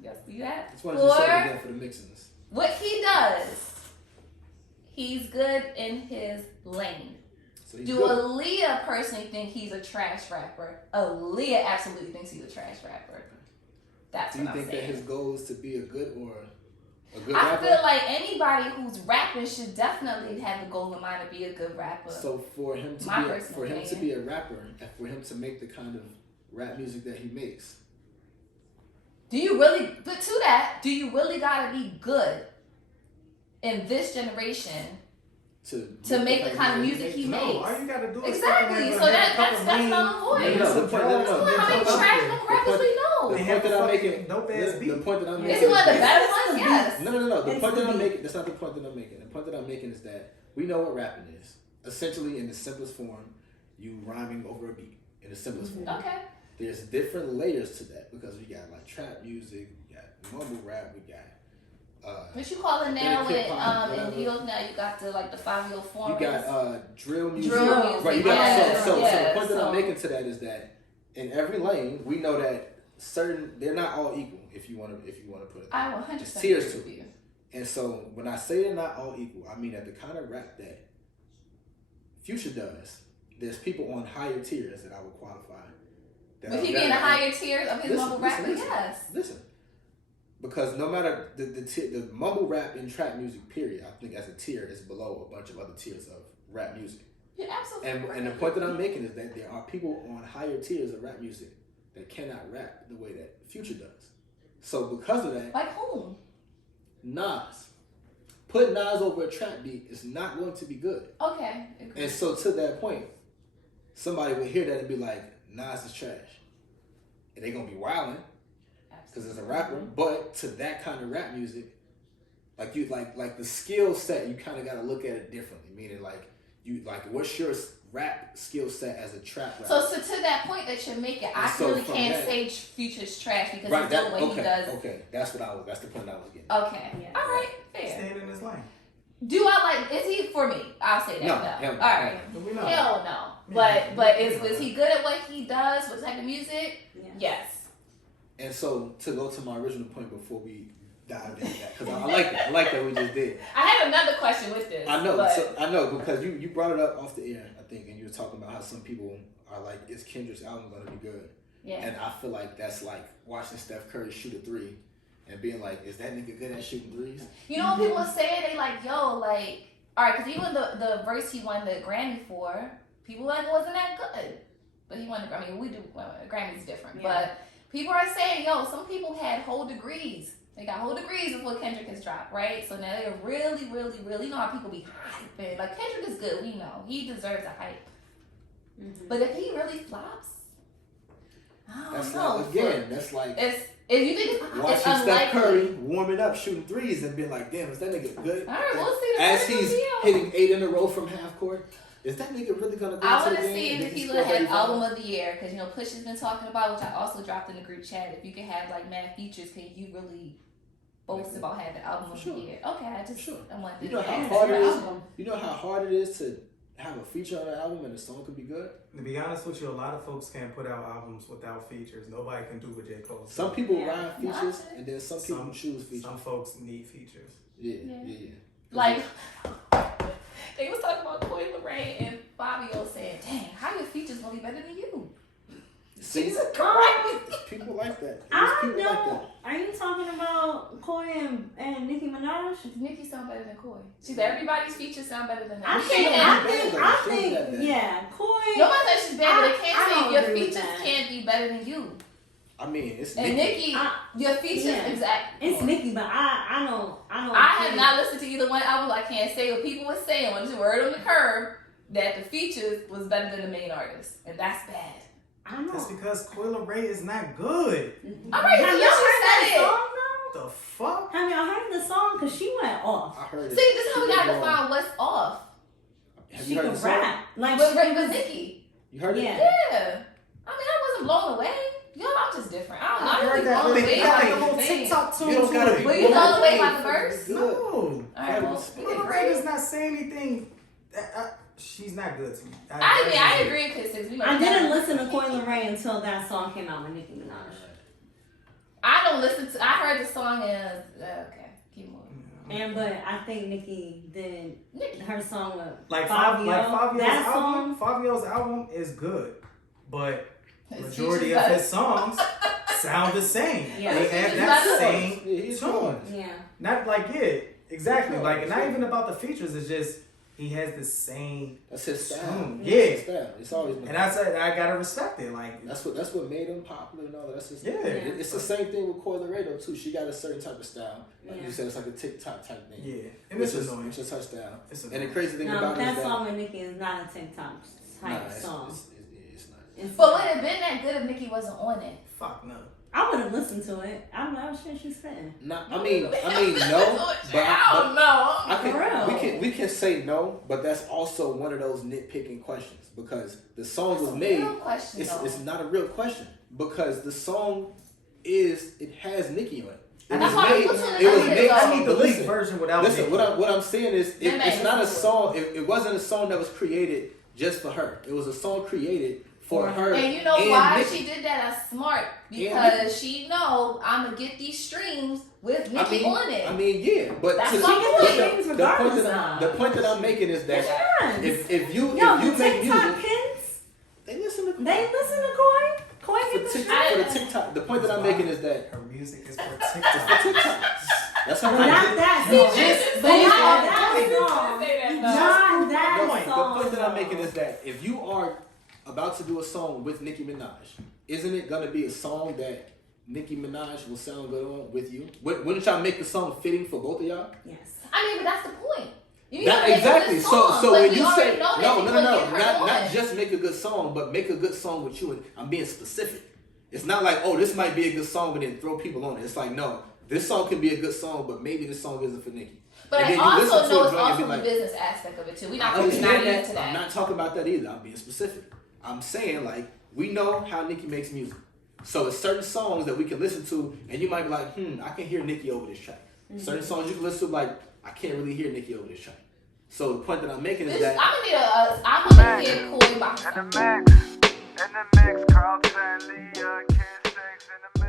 Yes, you have. Just wanted you to say it For again for the mixers. what he does, he's good in his lane. So he's Do good. Aaliyah personally think he's a trash rapper? Aaliyah absolutely thinks he's a trash rapper. That's Do you what I'm think that saying. his goal is to be a good I rapper? feel like anybody who's rapping should definitely have the goal in mind to be a good rapper. So for him to My be personal for him to opinion. be a rapper and for him to make the kind of rap music that he makes, Do you really? But to that, do you really gotta be good in this generation to make the kind of music he No, makes? all you gotta do is Exactly. fucking So have a that's couple null lean- and void. lean No, some the point- drugs, no, and no, then How many jump trash up mumble there. rappers we the know? They point have that I'm fucking making, dope ass the beat. point that I'm Is making, he one of the It's better the ones? beat. Yes. No. The It's point that the I'm beat. making, that's not the point that I'm making. The point that I'm making is that we know what rapping is. Essentially, in the simplest form, you rhyming over a beat. In the simplest form. Okay. There's different layers to that because we got like trap music, we got mumble rap, we got What you call it now Then with hip-hop, in whatever. New York now you got the like the 5-year form. you got drill music. Drill music, Right, you got yes, so the yes, point that so- I'm making to that is that in every lane we know that they're not all equal if you want to put it. I 100% There's tiers agree to with you. And so when I say they're not all equal, I mean that the kind of rap that Future does, there's people on higher tiers that I would qualify. Would he be in the higher tiers of his Listen, mumble rap? listen. Yes. Listen, because no matter the mumble rap and trap music, period, I think as a tier is below a bunch of other tiers of rap music. You're absolutely And right. the point that I'm making is that there are people on higher tiers of rap music that cannot rap the way that Future does. So because of that, Like whom? Nas, put Nas over a trap beat is not going to be good. Okay. Agree. And so to that point, somebody would hear that and be like, Nas is trash. And they're going to be wilding because it's a rapper. But to that kind of rap music, like the skill set, you kind of got to look at it differently. Meaning what's your rap skill set as a trap rapper? So to that point that you're making, I really can't say Future's trash because he's doing what he does. Okay, that's the point I was getting. Okay, Yeah. all right, fair. Staying in his lane. Do I like? Is he for me? I'll say that. No. Hell no. All right. Hell no. But is he good at what he does? What type of music? Yeah. Yes. And so to go to my original point before we dive into that, because I like that. I like that we just did. I had another question with this. I know. But... So, I know because you brought it up off the air, I think, and you were talking about how some people are like, "Is Kendrick's album gonna be good?" Yeah. And I feel like that's like watching Steph Curry shoot a three and being like, "Is that nigga good at shooting threes?" You know when people say they like, yo, like, all right, because even the verse he won the Grammy for, people like it wasn't that good, but he won the Grammy. We do Grammy's different, but people are saying, yo, some people had whole degrees. They got whole degrees before Kendrick has dropped, right? So now they're really, really, really, you know how people be hyping. Like, Kendrick is good, we know. He deserves a hype. Mm-hmm. But if he really flops, I don't know. That's like... If you think it's watching unlikely. Steph Curry warming up, shooting threes, and being like, damn, is that nigga good? All right, we'll see. As he's hitting 8 in a row from half court, is that nigga really going to go I to the want to see game? if he would have album of the year, because, you know, Push has been talking about, which I also dropped in the group chat. If you could have, like, mad features, can you really boast about having album of the year? Okay, I want to You know how hard it is? You know how hard it is to have a feature on an album and the song could be good? To be honest with you, a lot of folks can't put out albums without features. Nobody can do what J. Cole. Some people ride features, and then some people choose features. Some folks need features. Yeah. Like, they was talking about Coy Lorraine and Fabio saying, dang, how your features gonna be better than you? See? Jesus Christ. People like that. I know. Are you talking about Coy and Nicki Minaj? Nicki sound better than Coy. She's everybody's features sound better than her. I think, yeah, Coy. Nobody says she's bad, but they can't say your agree with features that. can't be better than you. I mean, it's and Nicki, your features exactly. It's Nicki, but I don't. I have not listened to either one album. I can't say what people were saying when it's word on the curb that the features was better than the main artist, and that's bad. I know. That's because Coil Ray is not good. All right, have y'all heard that song though? The fuck? Have y'all heard the song? Cause she went off. I heard it. See, this is how we gotta define what's off. Have She you heard can the song? rap. Like With Nicki. You heard it? Yeah. I mean, I wasn't blown away. Yo, I'm just different. I don't know. I heard I'm that. blown They away got by like a little the thing. TikTok tune You don't to gotta it. be Were you blown away by the verse? No. All right, well, Coil Ray does not say anything. She's not good to me. I agree because I didn't listen to Coil Ray until that song came out with Nicki Minaj. I don't listen to. I heard the song and okay, keep moving. But I think Nicki did her song with like Fabio. Fabio's album is good, but majority of his songs sound the same. Yeah. They have that same tone. Yeah. Not like exactly. Like not even about the features. It's just he has the same. That's his style. tone. Yeah. His style. It's always been. And I said I gotta respect it. Like that's what made him popular and all that. That's just It's the same thing with Coil Ray though too. She got a certain type of style. Like you said, it's like a TikTok type thing. Yeah, and it's annoying. It's just her style. And the crazy thing no, about that it is song with Nicki is not a TikTok type song. It's not. But would it have been that good if Nicki wasn't on it? Fuck no. I would have listened to it. I'm not sure she's fitting. I mean, no. But I don't know. We can say no, but that's also one of those nitpicking questions because the song was made. It's not a real question because the song has Nicki on it. And that's why people tune in. It was made. I need the leaked version without. Listen, what I'm saying is, it's not a song. It wasn't a song that was created just for her. It was a song created for her. And you know why she did that? That's smart because she know I'm gonna get these streams with Nicki on it. I mean, yeah, but that's the point that I'm making is that if you make music, kids, they listen to Coy. Coy for the TikTok. The point that I'm making is that her music is for TikTok. That's how not that song. The point that I'm making is that if you are about to do a song with Nicki Minaj, isn't it gonna be a song that Nicki Minaj will sound good on with you? Wouldn't y'all make the song fitting for both of y'all? Yes. I mean, but that's the point. Exactly. So when you say no, not just make a good song, but make a good song with you. And I'm being specific. It's not like, oh, this might be a good song, but then throw people on it. It's like, no, this song could be a good song, but maybe this song isn't for Nicki. But And I then you also listen to know a it's joint and also be like, the business aspect of it too. We're I not going to understand get that. into that. I'm not talking about that either. I'm being specific. I'm saying like we know how Nicki makes music, so it's certain songs that we can listen to, and you might be like, I can hear Nicki over this track. Certain songs you can listen to, like I can't really hear Nicki over this track. So the point that I'm making is that I'm gonna hear Cool about In the mix, Carlton, Leah, Kiss 6 in the mix.